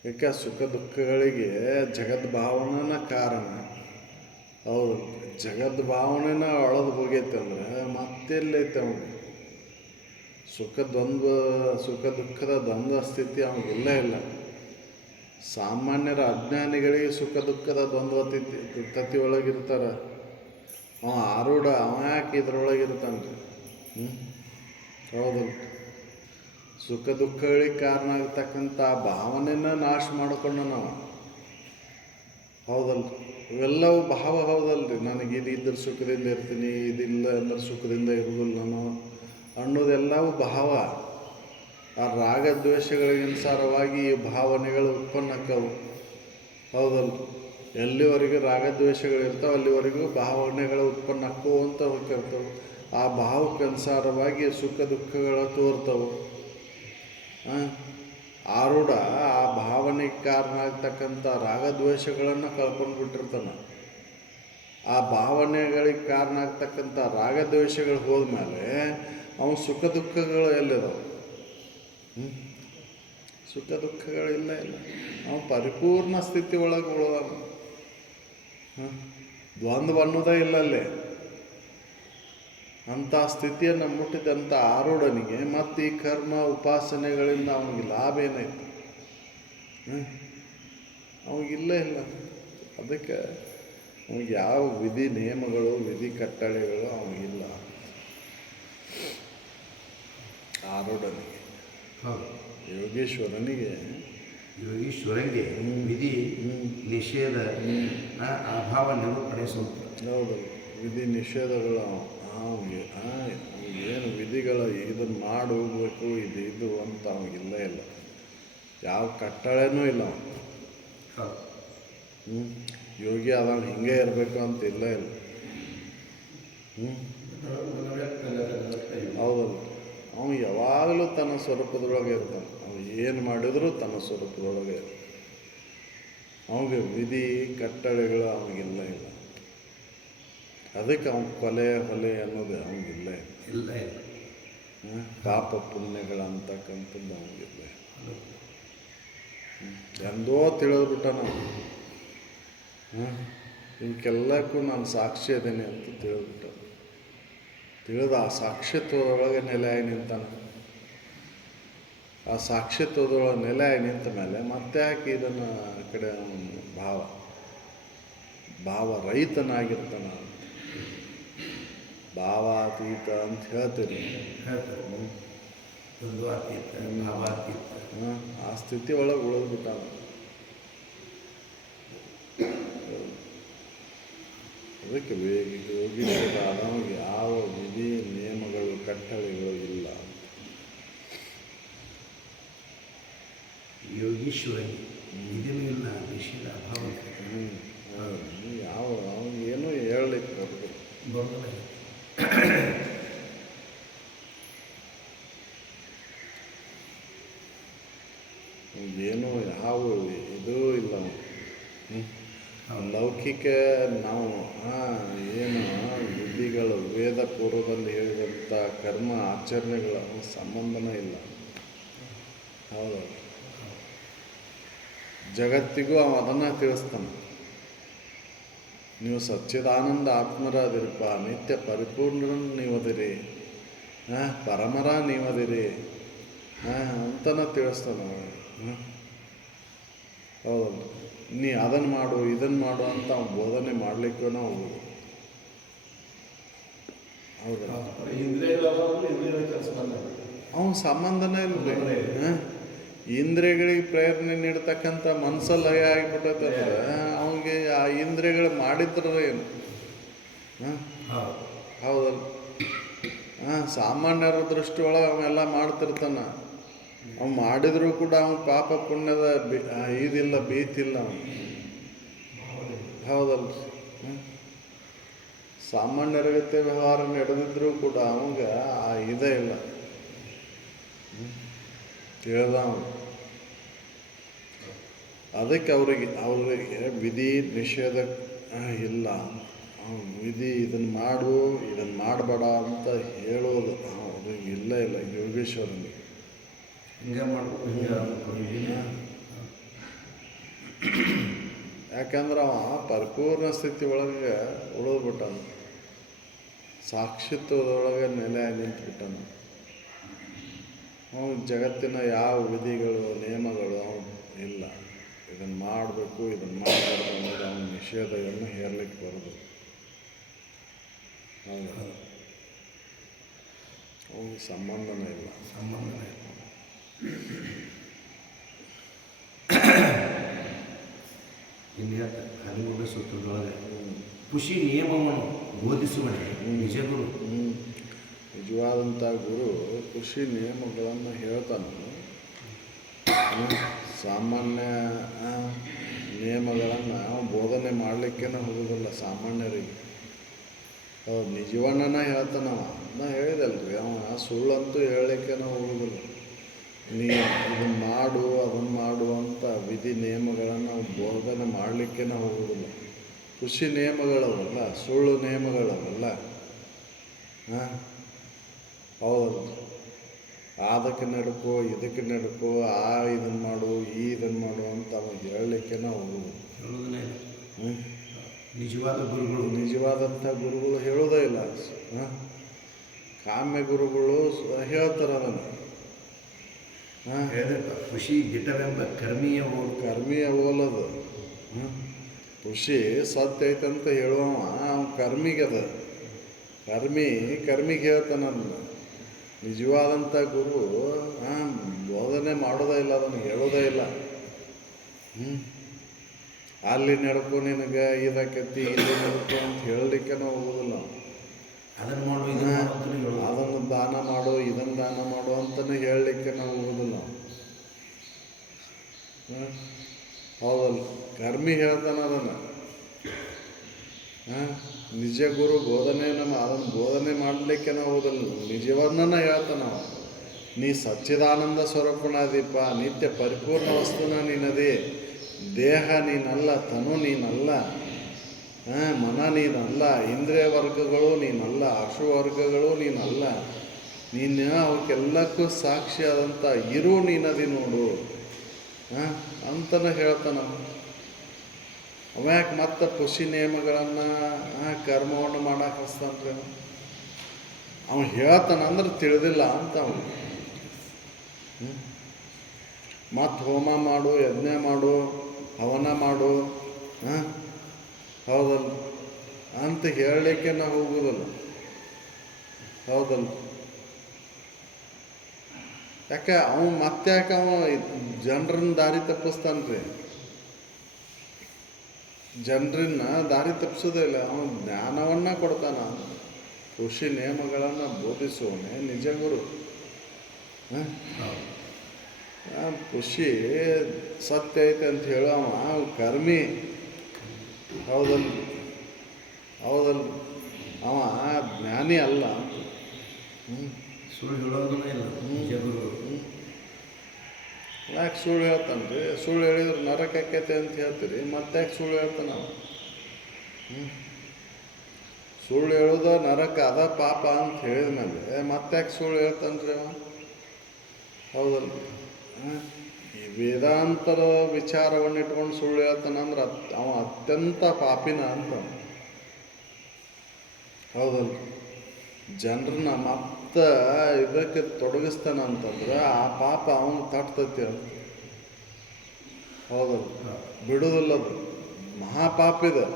ಯಾಕೆ ಸುಖ ದುಃಖಗಳಿಗೆ ಜಗದ್ ಭಾವನೆನ ಕಾರಣ. ಹೌದು, ಜಗದ್ ಭಾವನೆನ ಅಳದು ಹೋಗೈತೆ ಅಂದರೆ ಮತ್ತೆಲ್ಲೈತೆ ಅವನಿಗೆ? ಸುಖ ದುಃಖದ ದ್ವಂದ್ವ ಸ್ಥಿತಿ ಅವನಿಗಿಲ್ಲೇ ಇಲ್ಲ. ಸಾಮಾನ್ಯರ ಅಜ್ಞಾನಿಗಳಿಗೆ ಸುಖ ದುಃಖದ ದ್ವಂದ್ವ ತತ್ತಿ ಒಳಗಿರ್ತಾರೆ. ಅವ ಆರೂಢ, ಅವ ಯಾಕೆ ಇದ್ರೊಳಗಿರ್ತಾನೆ ರೀ? ಹೌದು, ಸುಖ ದುಃಖಗಳಿಗೆ ಕಾರಣ ಆಗ್ತಕ್ಕಂಥ ಭಾವನೆನ ನಾಶ ಮಾಡಿಕೊಂಡು ನಾವು. ಹೌದಲ್ರಿ, ಇವೆಲ್ಲವೂ ಭಾವ. ಹೌದಲ್ರಿ, ನನಗೆ ಇದಿದ್ದರೆ ಸುಖದಿಂದ ಇರ್ತೀನಿ, ಇದಿಲ್ಲ ಅಂದ್ರೆ ಸುಖದಿಂದ ಇರುವುದಿಲ್ಲ ನಾನು ಅನ್ನೋದೆಲ್ಲವೂ ಭಾವ. ಆ ರಾಗದ್ವೇಷಗಳಿಗನುಸಾರವಾಗಿ ಈ ಭಾವನೆಗಳು ಉತ್ಪನ್ನ ಆಕ್ಕವು. ಹೌದಲ್ಲ, ಎಲ್ಲಿವರೆಗೂ ರಾಗದ್ವೇಷಗಳು ಇರ್ತಾವೆ ಅಲ್ಲಿವರೆಗೂ ಭಾವನೆಗಳು ಉತ್ಪನ್ನ ಆಕ್ಕವು ಅಂತ ಹೋಗಿರ್ತವೆ. ಆ ಭಾವಕ್ಕೆ ಅನುಸಾರವಾಗಿ ಸುಖ ಭಾವನೆಗಳ ತೋರ್ತವೆ. ಆರೂಢ ಆ ಭಾವನೆಗೆ ಕಾರಣ ಆಗ್ತಕ್ಕಂಥ ರಾಗದ್ವೇಷಗಳನ್ನು ಕಳ್ಕೊಂಡು ಬಿಟ್ಟಿರ್ತಾನೆ. ಆ ಭಾವನೆಗಳಿಗೆ ಕಾರಣ ಆಗ್ತಕ್ಕಂಥ ರಾಗದ್ವೇಷಗಳು ಹೋದ್ಮೇಲೆ ಅವನು ಸುಖ ದುಃಖಗಳು ಎಲ್ಲಿದಾವೆ? ಸುಖ ದುಃಖಗಳಿಲ್ಲ ಇಲ್ಲ, ಅವನು ಪರಿಪೂರ್ಣ ಸ್ಥಿತಿ ಒಳಗೆ ಉಳಿದಾನ. ದ್ವಂದ್ವ ಅನ್ನೋದೇ ಇಲ್ಲ ಅಲ್ಲೇ. ಅಂಥ ಸ್ಥಿತಿಯನ್ನು ಮುಟ್ಟಿದಂಥ ಆರೂಢನಿಗೆ ಮತ್ತು ಈ ಕರ್ಮ ಉಪಾಸನೆಗಳಿಂದ ಅವನಿಗೆ ಲಾಭ ಏನಾಯ್ತು? ಅವನಿಗಿಲ್ಲೇ ಇಲ್ಲ. ಅದಕ್ಕೆ ಅವನಿಗೆ ಯಾವ ವಿಧಿ ನಿಯಮಗಳು ವಿಧಿ ಕಟ್ಟಳೆಗಳು ಅವನಿಗಿಲ್ಲ ಆರೂಢನಿಗೆ. ಯೋಗೀಶ್ವರನಿಗೆ ವಿಧಿ ನಿಷೇಧ ಅಭಾವ ನಿರೂಪಣೆ ಸೂತ್ರ. ಹೌದು, ವಿಧಿ ನಿಷೇಧಗಳು ಅವನಿಗೆ ಏನು ವಿಧಿಗಳು ಇದನ್ನು ಮಾಡಿ ಹೋಗ್ಬೇಕು ಇದು ಅಂತ ಅವನಿಗಿಲ್ಲ ಇಲ್ಲ. ಯಾವ ಕಟ್ಟಳೆನೂ ಇಲ್ಲ. ಯೋಗಿ ಆದಾಗ ಹಿಂಗೆ ಇರಬೇಕು ಅಂತ ಇಲ್ಲ ಇಲ್ಲ. ಹೌದಲ್ಲ, ಅವನು ಯಾವಾಗಲೂ ತನ್ನ ಸ್ವರೂಪದೊಳಗೆ ಇರ್ತಾನೆ. ಅವನು ಏನು ಮಾಡಿದರೂ ತನ್ನ ಸ್ವರೂಪದೊಳಗೆ. ಅವನಿಗೆ ವಿಧಿ ಕಟ್ಟಳೆಗಳು ಅವನಿಗಿಲ್ಲ ಇಲ್ಲ. ಅದಕ್ಕೆ ಅವನ ಕೊಲೆ ಹೊಲೆ ಅನ್ನೋದು ಅವನಿಗಿಲ್ಲ ಇಲ್ಲ. ಪಾಪ ಪುಣ್ಯಗಳಂತಕ್ಕಂಥದ್ದು ಅವನಿಗಿಲ್ಲ. ಎಂದೋ ತಿಳಿದ್ಬಿಟ್ಟ ನಾವು ಇವಕ್ಕೆಲ್ಲಕ್ಕೂ ನಾನು ಸಾಕ್ಷಿ ಅದೇನೆ ಅಂತ ತಿಳಿದ್ಬಿಟ್ಟ. ತಿಳಿದ ಆ ಸಾಕ್ಷಿತ್ವದೊಳಗೆ ನೆಲೆ ಆಗಿ ನಿಂತಾನೆ. ಆ ಸಾಕ್ಷಿತ್ವದೊಳಗೆ ನೆಲೆ ಆಗಿ ನಿಂತ ಮೇಲೆ ಮತ್ತೆ ಯಾಕೆ ಇದನ್ನು ಕಡೆ ಭಾವ ರಹಿತನಾಗಿರ್ತಾನೆ. ಭಾವಾತೀತ ಅಂತ ಹೇಳ್ತೀರಿ. ಆ ಸ್ಥಿತಿ ಒಳಗೆ ಉಳಿದ್ಬಿಟ್ಟಾನ. ಅದಕ್ಕೆ ಯೋಗೀಶ್ವರನಿಗೆ ಯಾವ ವಿಧಿ ನಿಯಮಗಳು ಕಟ್ಟಳೆಗಳು ಇಲ್ಲ. ಯೋಗೀಶ್ವರನಿಗೆ ವಿಧಿನೂ ಇಲ್ಲ, ನಿಷೇಧ ಅಭಾವ. ಯಾವ ಅವನಿಗೇನು ಹೇಳಲಿಕ್ಕೆ ಬರೋದಿಲ್ಲ. ಏನು ಯಾವ ಇದೂ ಇಲ್ಲ. ಲೌಕಿಕ ನಾವು ಏನು ವಿಧಿಗಳು ವೇದ ಪೂರ್ವದಲ್ಲಿ ಹೇಳಿದಂಥ ಕರ್ಮ ಆಚರಣೆಗಳ ಸಂಬಂಧನೇ ಇಲ್ಲ. ಹೌದು, ಜಗತ್ತಿಗೂ ಅವ ಅದನ್ನು ತಿಳಿಸ್ತಾನೆ. ನೀವು ಸಚ್ಚಿದಾನಂದ ಆತ್ಮರಾದಿರಿಪ್ಪ, ನಿತ್ಯ ಪರಿಪೂರ್ಣ ನೀವದಿರಿ, ಪರಮರ ನೀವದಿರಿ ಅಂತನ ತಿಳಿಸ್ತಾನೆ. ಹೌದಲ್ಲ, ನೀ ಅದನ್ನು ಮಾಡು ಇದನ್ನು ಮಾಡು ಅಂತ ಅವ್ನು ಬೋಧನೆ ಮಾಡಲಿಕ್ಕೂ ಹೋಗುದು. ಹೌದಲ್ಲ, ಅವನ ಸಂಬಂಧನೇ ಇಲ್ಲ. ಇಂದ್ರಿಯಗಳಿಗೆ ಪ್ರೇರಣೆ ನೀಡ್ತಕ್ಕಂಥ ಮನಸ್ಸಲ್ಲಿ ಲಯ ಆಗಿಬಿಟ್ಟಂದ್ರೆ ಅವನಿಗೆ ಆ ಇಂದ್ರಿಯಗಳು ಮಾಡಿದ್ರೆ ಏನು? ಹೌದಲ್ಲ, ಸಾಮಾನ್ಯರ ದೃಷ್ಟಿ ಒಳಗೆ ಅವೆಲ್ಲ ಮಾಡ್ತಿರ್ತಾನೆ. ಅವ್ನು ಮಾಡಿದರೂ ಕೂಡ ಅವನ ಪಾಪ ಪುಣ್ಯದ ಇದಿಲ್ಲ, ಭೀತಿಲ್ಲ ಅವನು. ಹೌದಲ್ಲ, ಸಾಮಾನ್ಯರಗತ್ತೆ ವ್ಯವಹಾರ ನಡೆದಿದ್ರೂ ಕೂಡ ಅವಂಗೆ ಆ ಇದೇ ಇಲ್ಲ. ಹೇಳ್ದ ಅವನು. ಅದಕ್ಕೆ ಅವ್ರಿಗೆ ವಿಧಿ ನಿಷೇಧ ಇಲ್ಲ. ವಿಧಿ ಇದನ್ನು ಮಾಡು ಇದನ್ನು ಮಾಡಬೇಡ ಅಂತ ಹೇಳೋದು ಅವ್ರಿಗೆ ಇಲ್ಲ ಯೋಗೇಶ್ವರನಿಗೆ. ಯಾಕಂದ್ರೆ ಅವ ಪರಿಪೂರ್ಣ ಸ್ಥಿತಿ ಒಳಗೆ ಉಳಿದ್ಬಿಟ್ಟಾನ, ಸಾಕ್ಷಿತ್ವದೊಳಗೆ ನೆಲೆಯಾಗಿ ನಿಂತುಬಿಟ್ಟಾನ. ಅವನು ಜಗತ್ತಿನ ಯಾವ ವಿಧಿಗಳು ನಿಯಮಗಳು ಅವನು ಇಲ್ಲ. ಇದನ್ನು ಮಾಡಬೇಕು ಇದನ್ನು ಮಾಡಬಾರ್ದು ಅನ್ನೋದು ಅವನ ನಿಷೇಧಗಳನ್ನು ಹೇರಲಿಕ್ಕೆ ಬರೋದು. ಹೌದು, ಅವನಿಗೆ ಸಂಬಂಧನೇ ಇಲ್ಲ. ಇನ್ನು 13ನೇ ಸೂತ್ರದೊಳಗೆ ಖುಷಿ ನಿಯಮವನ್ನು ಬೋಧಿಸುವನೇ ನಿಜ ಗುರು. ನಿಜವಾದಂಥ ಗುರು ಖುಷಿ ನಿಯಮಗಳನ್ನು ಹೇಳ್ತಾನೆ. ಸಾಮಾನ್ಯ ನಿಯಮಗಳನ್ನು ಬೋಧನೆ ಮಾಡಲಿಕ್ಕೇ ಹೋಗೋದಿಲ್ಲ ಸಾಮಾನ್ಯರಿಗೆ. ನಿಜವನ್ನ ಹೇಳ್ತಾನವ. ನಾ ಹೇಳಿದಲ್ರಿ, ಅವ ಸುಳ್ಳಂತೂ ಹೇಳಲಿಕ್ಕೇ ಹೋಗೋದಿಲ್ಲ. ನೀ ಇದನ್ನು ಮಾಡು ಅದನ್ನು ಮಾಡು ಅಂತ ವಿಧಿ ನಿಯಮಗಳನ್ನು ಬೋಧನೆ ಮಾಡಲಿಕ್ಕೇ ಹೋಗೋದಿಲ್ಲ. ಖುಷಿ ನಿಯಮಗಳವಲ್ಲ, ಸುಳ್ಳು ನಿಯಮಗಳವಲ್ಲ. ಹೌದಲ್ಲ, ಅದಕ್ಕೆ ನಡ್ಕೋ ಇದಕ್ಕೆ ನಡ್ಕೋ, ಇದನ್ನು ಮಾಡು ಇದನ್ನು ಮಾಡು ಅಂತ ಅವಾಗ ಹೇಳಲಿಕ್ಕೇ ಹೋಗೋದು. ನಿಜವಾದಂಥ ಗುರುಗಳು ಹೇಳೋದೇ ಇಲ್ಲ. ಕಾಮ್ಯ ಗುರುಗಳು ಹೇಳ್ತಾರೆ ಅದನ್ನು. ಖುಷಿ ದಿಟವೆಂಬ ಕರ್ಮಿಯ ಹೋಲದು. ಖುಷಿ ಸತ್ಯ ಐತಂತ ಹೇಳುವ ಅವ್ನು ಕರ್ಮಿಗದ. ಕರ್ಮಿಗೆ ಹೇಳ್ತಾನೆ ಅದನ್ನು. ನಿಜವಾದಂಥ ಗುರು ಬೋಧನೆ ಮಾಡೋದೇ ಇಲ್ಲ, ಅದನ್ನು ಹೇಳೋದೇ ಇಲ್ಲ. ಅಲ್ಲಿ ನಡ್ಕೊ, ನಿನಗೆ ಇದಕ್ಕತ್ತಿ ಇಲ್ಲಿ ನಡ್ಕೊ ಅಂತ ಹೇಳಲಿಕ್ಕೆ ಹೋಗೋದಿಲ್ಲ. ಅದನ್ನು ಮಾಡು ಅದನ್ನು ದಾನ ಮಾಡು ಇದನ್ನು ದಾನ ಮಾಡು ಅಂತಲೇ ಹೇಳಲಿಕ್ಕೆ ಹೋಗೋದಿಲ್ಲ. ಹೌದಲ್ಲ, ಕರ್ಮಿ ಹೇಳ್ತಾನೆ ಅದನ್ನು. ನಿಜ ಗುರು ಅದನ್ನು ಬೋಧನೆ ಮಾಡಲಿಕ್ಕೆ ಹೋಗೋದಿಲ್ಲ, ನಿಜವನ್ನ ಹೇಳ್ತಾನೆ. ನೀ ಸಚ್ಚಿದಾನಂದ ಸ್ವರೂಪನಾದೀಪ, ನಿತ್ಯ ಪರಿಪೂರ್ಣ ವಸ್ತುನ ನೀನದಿ. ದೇಹ ನೀನಲ್ಲ, ತನು ನೀನಲ್ಲ, ಮನ ನೀನಲ್ಲ, ಇಂದ್ರಿಯ ವರ್ಗಗಳು ನೀನಲ್ಲ, ಅಶುವರ್ಗಗಳು ನೀನಲ್ಲ. ನೀನು ಅವಕ್ಕೆಲ್ಲಕ್ಕೂ ಸಾಕ್ಷಿಯಾದಂಥ ಇರು ನೀನದಿ ನೋಡು ಅಂತಲೇ ಹೇಳ್ತಾನ. ಅವ್ಯಾಕೆ ಮತ್ತೆ ಖುಷಿ ನಿಯಮಗಳನ್ನು ಕರ್ಮವನ್ನು ಮಾಡಕ್ಕೆ ಹಚ್ತಾನ್ರಿ. ಅವನು ಹೇಳ್ತಾನಂದ್ರೆ ತಿಳಿದಿಲ್ಲ ಅಂತ ಅವನು. ಮತ್ತು ಹೋಮ ಮಾಡು, ಯಜ್ಞ ಮಾಡು, ಹವನ ಮಾಡು, ಹೌದಲ್ಲ ಅಂತ ಹೇಳಲಿಕ್ಕೆ ಹೋಗೋದಲ್ಲ. ಹೌದಲ್ಲ, ಯಾಕೆ ಅವನು ಯಾಕೆ ಜನರನ್ನ ದಾರಿ ತಪ್ಪಿಸ್ತಾನ್ರಿ. ಜನರನ್ನ ದಾರಿ ತಪ್ಪಿಸೋದೇ ಇಲ್ಲ, ಅವನು ಜ್ಞಾನವನ್ನು ಕೊಡ್ತಾನ. ಖುಷಿ ನಿಯಮಗಳನ್ನು ಬೋಧಿಸುವನೇ ನಿಜ ಗುರು. ಖುಷಿ ಸತ್ಯ ಐತೆ ಅಂತ ಹೇಳವ ಕರ್ಮಿ. ಹೌದಲ್ಲ, ಅವ ಜ್ಞಾನಿ ಅಲ್ಲ. ಸುಳ್ಳು ಹೇಳೋದೂ ಇಲ್ಲ ಜಗುರು. ಯಾಕೆ ಸುಳ್ಳು ಹೇಳ್ತಾನೆ ರೀ? ಸುಳ್ಳು ಹೇಳಿದ್ರೆ ನರಕ ಆಕೈತೆ ಅಂತ ಹೇಳ್ತೀರಿ, ಮತ್ತೆ ಯಾಕೆ ಸುಳ್ಳು ಹೇಳ್ತಾನೆ ಅವ? ಸುಳ್ಳು ಹೇಳೋದು ನರಕ ಅದ ಪಾಪ ಅಂತ ಹೇಳಿದ ಮೇಲೆ ಮತ್ತೆ ಯಾಕೆ ಸುಳ್ಳು ಹೇಳ್ತಾನೆ ರೀ ಅವ? ಹೌದಲ್ಲ? ಈ ವೇದಾಂತರ ವಿಚಾರವನ್ನು ಇಟ್ಕೊಂಡು ಸುಳ್ಳು ಹೇಳ್ತಾನಂದ್ರೆ ಅವ ಅತ್ಯಂತ ಪಾಪಿನ ಅಂತ. ಹೌದಲ್ಲ? ಜನರನ್ನ ಮತ್ತೆ ಇದಕ್ಕೆ ತೊಡಗಿಸ್ತಾನಂತಂದ್ರೆ ಆ ಪಾಪ ಅವನು ತಟ್ತೈತಿ ಅಂತ. ಹೌದಲ್ಲ? ಬಿಡುವುದಿಲ್ಲ, ಅದು ಮಹಾಪಾಪಿದೆ.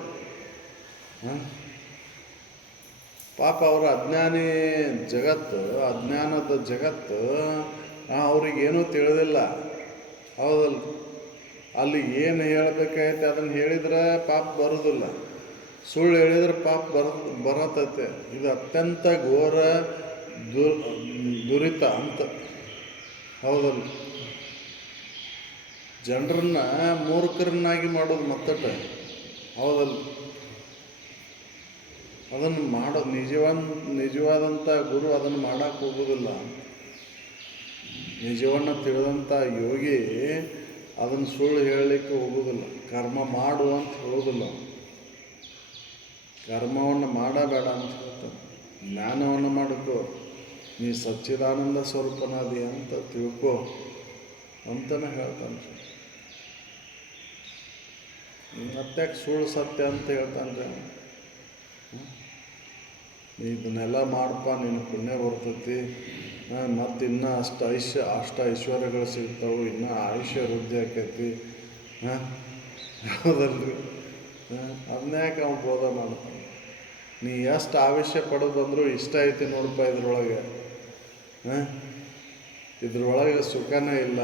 ಪಾಪ ಅವರ ಅಜ್ಞಾನಿ ಜಗತ್ತು, ಅಜ್ಞಾನದ ಜಗತ್ತು ಅವ್ರಿಗೇನೂ ತಿಳಿದಿಲ್ಲ. ಹೌದಲ್ಲ? ಅಲ್ಲಿ ಏನು ಹೇಳಬೇಕಾಯ್ತು ಅದನ್ನು ಹೇಳಿದ್ರೆ ಪಾಪ ಬರೋದಿಲ್ಲ, ಸುಳ್ಳು ಹೇಳಿದ್ರೆ ಪಾಪ ಬರತೈತೆ. ಇದು ಅತ್ಯಂತ ಘೋರ ದುರಿತ ಅಂತ. ಹೌದಲ್ಲ? ಜನರನ್ನ ಮೂರ್ಖರನ್ನಾಗಿ ಮಾಡೋದು ಮತ್ತಟ. ಹೌದಲ್ಲ? ಅದನ್ನು ಮಾಡೋದು ನಿಜವಾದಂಥ ಗುರು ಅದನ್ನು ಮಾಡೋಕ್ಕೆ ಹೋಗೋದಿಲ್ಲ. ನಿಜವನ್ನು ತಿಳಿದಂಥ ಯೋಗಿ ಅದನ್ನು ಸುಳ್ಳು ಹೇಳಲಿಕ್ಕೆ ಹೋಗೋದಿಲ್ಲ. ಕರ್ಮ ಮಾಡು ಅಂತ ಹೇಳೋದಿಲ್ಲ, ಕರ್ಮವನ್ನು ಮಾಡಬೇಡ ಅಂತ ಹೇಳ್ತಾನೆ. ಜ್ಞಾನವನ್ನು ಮಾಡಿಕೋ, ನೀ ಸಚ್ಚಿದಾನಂದ ಸ್ವರೂಪನಾದಿ ಅಂತ ತಿಳ್ಕೊ ಅಂತಲೇ ಹೇಳ್ತಾನೆ. ಮತ್ತೆ ಸುಳ್ಳು ಸತ್ಯ ಅಂತ ಹೇಳ್ತಾನೆ ರೀ. ಇದನ್ನೆಲ್ಲ ಮಾಡಪ್ಪ, ನೀನು ಪುಣ್ಯ ಬರ್ತೈತಿ, ಮತ್ತು ಇನ್ನೂ ಅಷ್ಟು ಐಶ್ವರ್ಯಗಳು ಸಿಗ್ತಾವೆ, ಇನ್ನೂ ಆಯುಷ್ಯ ವೃದ್ಧಿ ಆಕೈತಿ. ಹೌದಲ್ರಿ? ಅದನ್ಯಾಕೆ ಅವ್ನು ಬೋಧ ಮಾಡ್ತಾನೆ? ನೀ ಎಷ್ಟು ಆವಿಷ್ಯ ಪಡೆದು ಬಂದರೂ ಇಷ್ಟ ಐತಿ ನೋಡಪ್ಪ ಇದ್ರೊಳಗೆ. ಇದ್ರೊಳಗೆ ಸುಖನೇ ಇಲ್ಲ.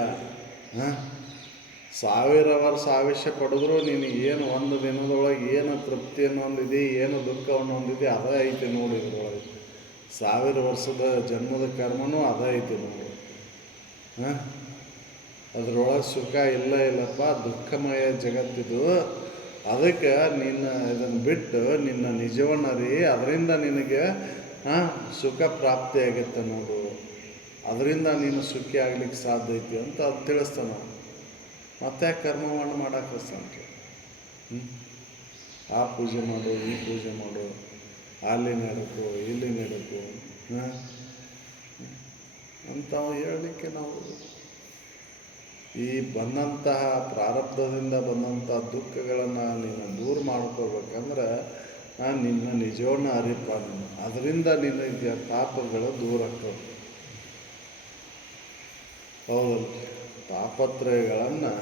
1000 ವರ್ಷ ಆವಿಷ್ಯ ಪಡೆದ್ರು ನೀನು ಏನು ಒಂದು ದಿನದೊಳಗೆ ಏನು ತೃಪ್ತಿಯನ್ನು ಹೊಂದಿದೆ, ಏನು ದುಃಖವನ್ನು ಹೊಂದಿದೆ, ಅದೇ ಐತಿ ನೋಡಿ ಇದ್ರೊಳಗೆ. 1000 ವರ್ಷದ ಜನ್ಮದ ಕರ್ಮನೂ ಅದೇ ಐತಿ ನೋಡಿ. ಅದ್ರೊಳಗೆ ಸುಖ ಇಲ್ಲಪ್ಪ, ದುಃಖಮಯ ಜಗತ್ತಿದು. ಅದಕ್ಕೆ ನಿನ್ನ ಇದನ್ನು ಬಿಟ್ಟು ನಿನ್ನ ನಿಜವನ್ನು ಅರಿ, ಅದರಿಂದ ನಿನಗೆ ಸುಖ ಪ್ರಾಪ್ತಿಯಾಗತ್ತೆ ನೋಡು, ಅದರಿಂದ ನೀನು ಸುಖಿ ಆಗ್ಲಿಕ್ಕೆ ಸಾಧ್ಯ ಐತಿ ಅಂತ ಅದು ತಿಳಿಸ್ತಾನೆ. ಮತ್ತೆ ಕರ್ಮವನ್ನು ಮಾಡೋಕೆ ಹೊಸ್ತಾನೆ. ಆ ಪೂಜೆ ಮಾಡು, ಈ ಪೂಜೆ ಮಾಡು, ಅಲ್ಲಿ ನಡಕು, ಇಲ್ಲಿ ನಡಕು ಅಂತ ಹೇಳಲಿಕ್ಕೆ ನಾವು ಈ ಬಂದಂತಹ ಪ್ರಾರಬ್ಧದಿಂದ ಬಂದಂಥ ದುಃಖಗಳನ್ನು ನೀನು ದೂರ ಮಾಡ್ಕೋಬೇಕಂದ್ರೆ ನಿನ್ನ ನಿಜವನ್ನು ಅರಿಪ, ಅದರಿಂದ ನಿನ್ನ ಪಾಪಗಳು ದೂರ ಆಗ್ತವೆ. ಹೌದಲ್ಲ? ತಾಪತ್ರಯಗಳನ್ನು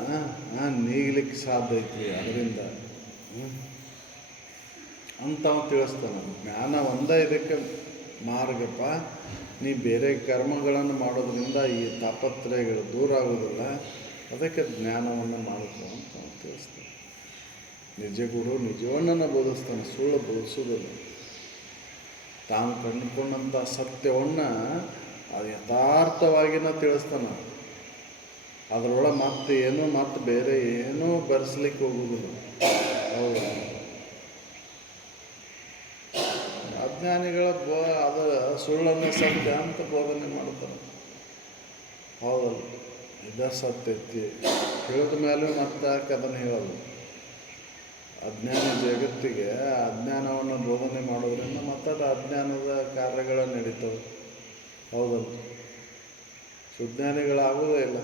ನೀಗಲಿಕ್ಕೆ ಸಾಧ್ಯ ಐತಿ ಅದರಿಂದ ಅಂತ ತಿಳಿಸ್ತಾನೆ. ಜ್ಞಾನ ಒಂದೇ ಇದಕ್ಕೆ ಮಾರ್ಗಪ್ಪ. ನೀ ಬೇರೆ ಕರ್ಮಗಳನ್ನು ಮಾಡೋದ್ರಿಂದ ಈ ತಾಪತ್ರಯಗಳು ದೂರ ಆಗೋದಿಲ್ಲ, ಅದಕ್ಕೆ ಜ್ಞಾನವನ್ನು ಮಾಡ್ಕೊ ಅಂತ ತಿಳಿಸ್ತಾನೆ. ನಿಜ ಗುರು ನಿಜವನ್ನ ಬೋಧಿಸ್ತಾನೆ, ಸುಳ್ಳು ಬೋಧಿಸೋದಿಲ್ಲ. ತಾನು ಕಂಡುಕೊಂಡಂಥ ಸತ್ಯವನ್ನು ಅದು ಯಥಾರ್ಥವಾಗಿನ ತಿಳಿಸ್ತಾನೆ. ಅದರೊಳಗೆ ಮತ್ತೆ ಬೇರೆ ಏನೂ ಬೆರೆಸ್ಲಿಕ್ಕೆ ಹೋಗುವುದಿಲ್ಲ. ಹೌದು, ಅಜ್ಞಾನಿಗಳ ಅದು ಸುಳ್ಳನ್ನು ಸತ್ಯ ಅಂತ ಬೋಧನೆ ಮಾಡ್ತಾರೆ. ಹೌದಲ್ಲ? ಇದ ಸತ್ಯ ಐತಿ ತಿಳಿದ ಮೇಲೆ ಮತ್ತೆ ಅದನ್ನು ಹೇಳೋದು. ಅಜ್ಞಾನಿ ಜಗತ್ತಿಗೆ ಅಜ್ಞಾನವನ್ನು ಬೋಧನೆ ಮಾಡೋದ್ರಿಂದ ಮತ್ತೆ ಅಜ್ಞಾನದ ಕಾರ್ಯಗಳು ನಡೀತವೆ. ಹೌದಲ್ಲ? ಸುಜ್ಞಾನಿಗಳಾಗೋದೇ ಇಲ್ಲ.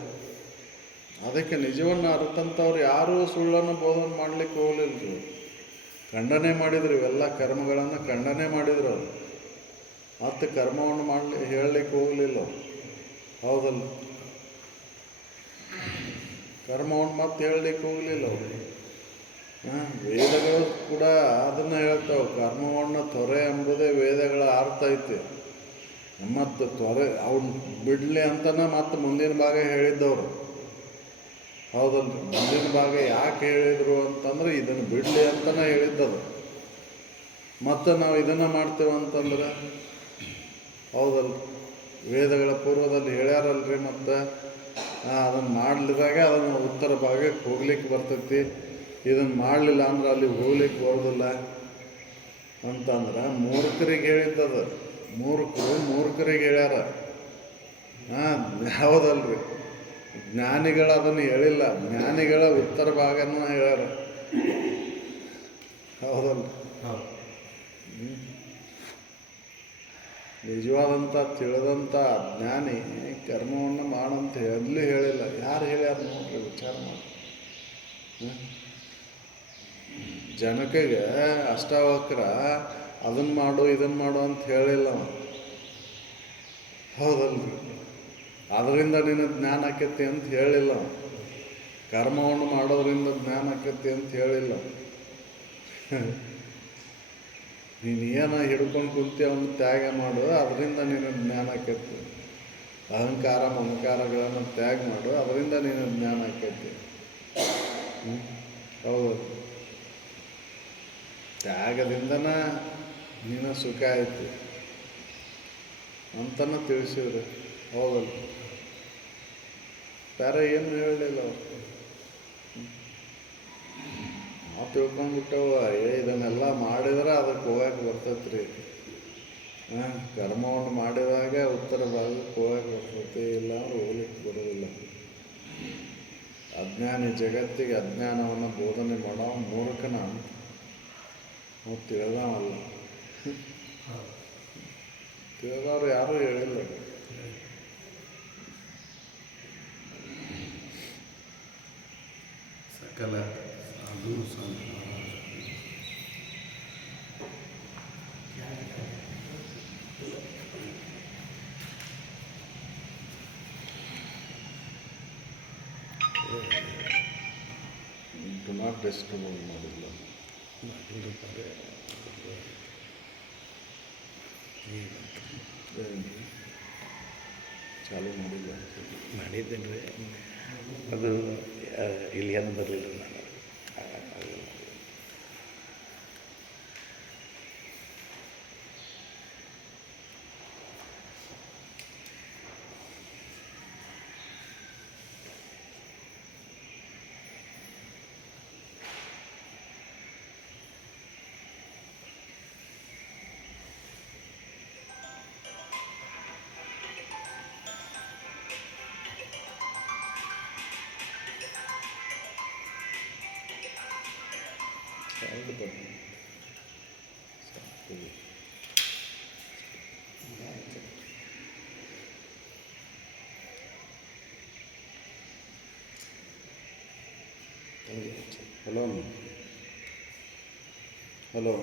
ಅದಕ್ಕೆ ನಿಜವನ್ನು ಅರ್ಥಂಥವ್ರು ಯಾರೂ ಸುಳ್ಳನ್ನು ಬೋಧನೆ ಮಾಡಲಿಕ್ಕೆ ಹೋಗಲಿಲ್ಲ. ಖಂಡನೆ ಮಾಡಿದ್ರು, ಇವೆಲ್ಲ ಕರ್ಮಗಳನ್ನು ಖಂಡನೆ ಮಾಡಿದ್ರು. ಅವರು ಮತ್ತು ಕರ್ಮವನ್ನು ಹೇಳಲಿಕ್ಕೆ ಹೋಗಲಿಲ್ಲ. ಹೌದಲ್ಲ? ಕರ್ಮವನ್ನು ಮತ್ತೆ ಹೇಳಲಿಕ್ಕೆ ಹೋಗಲಿಲ್ಲ ಅವರು. ವೇದಗಳು ಕೂಡ ಅದನ್ನು ಹೇಳ್ತಾವೆ. ಕರ್ಮವನ್ನು ತೊರೆ ಎಂಬುದೇ ವೇದಗಳ ಅರ್ಥ ಐತಿ. ಮತ್ತು ತೊರೆ ಅವನು ಬಿಡಲಿ ಅಂತಲೇ ಮತ್ತು ಮುಂದಿನ ಭಾಗ ಹೇಳಿದ್ದವರು. ಹೌದಲ್ರಿ? ಮುಂದಿನ ಭಾಗ ಯಾಕೆ ಹೇಳಿದರು ಅಂತಂದ್ರೆ ಇದನ್ನು ಬಿಡಲಿ ಅಂತಲೇ ಹೇಳಿದ್ದದು. ಮತ್ತು ನಾವು ಇದನ್ನು ಮಾಡ್ತೇವೆ ಅಂತಂದ್ರೆ ಹೌದಲ್ಲ? ವೇದಗಳ ಪೂರ್ವದಲ್ಲಿ ಹೇಳ್ಯಾರಲ್ರಿ. ಮತ್ತು ಅದನ್ನು ಮಾಡಲಿದಾಗ ಅದನ್ನು ಉತ್ತರ ಭಾಗಕ್ಕೆ ಹೋಗ್ಲಿಕ್ಕೆ ಬರ್ತೈತಿ, ಇದನ್ನು ಮಾಡಲಿಲ್ಲ ಅಂದ್ರೆ ಅಲ್ಲಿ ಹೋಗ್ಲಿಕ್ಕೆ ಬರೋದಿಲ್ಲ. ಅಂತಂದ್ರೆ ಮೂರ್ಖರಿಗೆ ಹೇಳಿದ್ದದ. ಮೂರ್ಖರು ಮೂರ್ಖರಿಗೆ ಹೇಳ್ಯಾರ. ಹಾಂ, ಯಾವುದಲ್ರಿ, ಜ್ಞಾನಿಗಳು ಅದನ್ನು ಹೇಳಿಲ್ಲ. ಜ್ಞಾನಿಗಳ ಉತ್ತರ ಭಾಗನೂ ಹೇಳ್ಯಾರ. ಹೌದಲ್ಲ? ಹೌದು. ನಿಜವಾದಂಥ ತಿಳಿದಂಥ ಅಜ್ಞಾನಿ ಕರ್ಮವನ್ನು ಮಾಡಂತ ಎಲ್ಲೂ ಹೇಳಿಲ್ಲ. ಯಾರು ಹೇಳ್ಯಾರ ನೋಡ್ರಿ, ವಿಚಾರ ಮಾಡಿ. ಜನಕಗೆ ಅಷ್ಟಾವಕ್ರ ಅದನ್ನು ಮಾಡು ಇದನ್ನು ಮಾಡು ಅಂತ ಹೇಳಿಲ್ಲ ಅವ. ಹೌದಲ್ರಿ? ಅದರಿಂದ ನಿನ್ನ ಜ್ಞಾನ ಆಕೈತಿ ಅಂತ ಹೇಳಿಲ್ಲ ಅವ. ಕರ್ಮವನ್ನು ಮಾಡೋದ್ರಿಂದ ಜ್ಞಾನ ಆಕೈತಿ ಅಂತ ಹೇಳಿಲ್ಲ. ನೀನು ಏನೋ ಹಿಡ್ಕೊಂಡು ಕುಂತಿ ಅವನು ತ್ಯಾಗ ಮಾಡು, ಅದರಿಂದ ನೀನು ಜ್ಞಾನ ಆಕೈತಿ. ಅಹಂಕಾರ ಮಮಕಾರಗಳನ್ನು ತ್ಯಾಗ ಮಾಡು, ಅದರಿಂದ ನೀನು ಜ್ಞಾನ ಆಕೈತಿ. ಹೌದು, ತ್ಯಾಗದಿಂದನ ನೀನು ಸುಖ ಆಯ್ತು ಅಂತನ ತಿಳಿಸಿದ್ರು. ಹೌದಲ್ಲ? ಬೇರೆ ಏನು ಹೇಳಲಿಲ್ಲ ಅವರು. ನಾವು ತಿಳ್ಕೊಂಡ್ಬಿಟ್ಟವ, ಇದನ್ನೆಲ್ಲ ಮಾಡಿದ್ರೆ ಅದಕ್ಕೆ ಹೋಗಕ್ಕೆ ಬರ್ತೈತೆ ರೀ. ಕರ್ಮವನ್ನು ಮಾಡಿದಾಗ ಉತ್ತರ ಭಾಗಕ್ಕೆ ಹೋಗಕ್ಕೆ ಬರ್ತೈತಿ, ಇಲ್ಲ ಅಂದ್ರೆ ಹೋಗ್ಲಿಕ್ಕೆ ಬರೋದಿಲ್ಲ. ಅಜ್ಞಾನಿ ಜಗತ್ತಿಗೆ ಅಜ್ಞಾನವನ್ನು ಬೋಧನೆ ಮಾಡೋ ಮೂರ್ಖನ ಅಂತ ನಾವು ತಿಳಿದವಲ್ಲ. ತಿಳಿದವ್ರು ಯಾರೂ ಹೇಳಿಲ್ಲ. ಸಕಲ ಸಾಧು ಸಂತ ಡು ನಾಟ್ ಡಿಸ್ಟರ್ಬ್ ಮಾಡಿಲ್ಲ. ಚಾಲು ಮಾಡಿಲ್ಲ. ಮಾಡಿದ್ದೇನೆ ರೀ. ಅದು ಇಲ್ಲಿ ಏನು ಬರಲಿಲ್ಲ ನಾನು. ಹೌದು ಬನ್ನಿ. ಸಾಕು. Hello hello.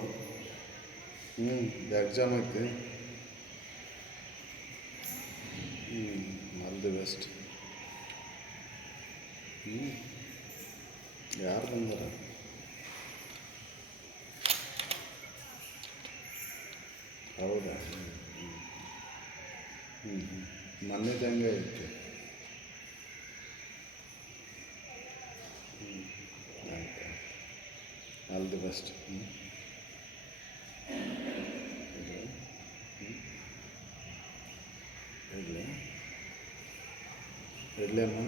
ಎಕ್ಸಾಮ್ ಐತಿ. All the best. ಯಾರು ಬಂದಾರ? ಹೌದಾ? ಮೊನ್ನೆದು ಹೆಂಗೆ ಐತಿ? ಆಯ್ತು, ಆಲ್ ದಿ ಬೆಸ್ಟ್. ಇರಲಿ ಇರಲಿ ಅಮ್ಮ.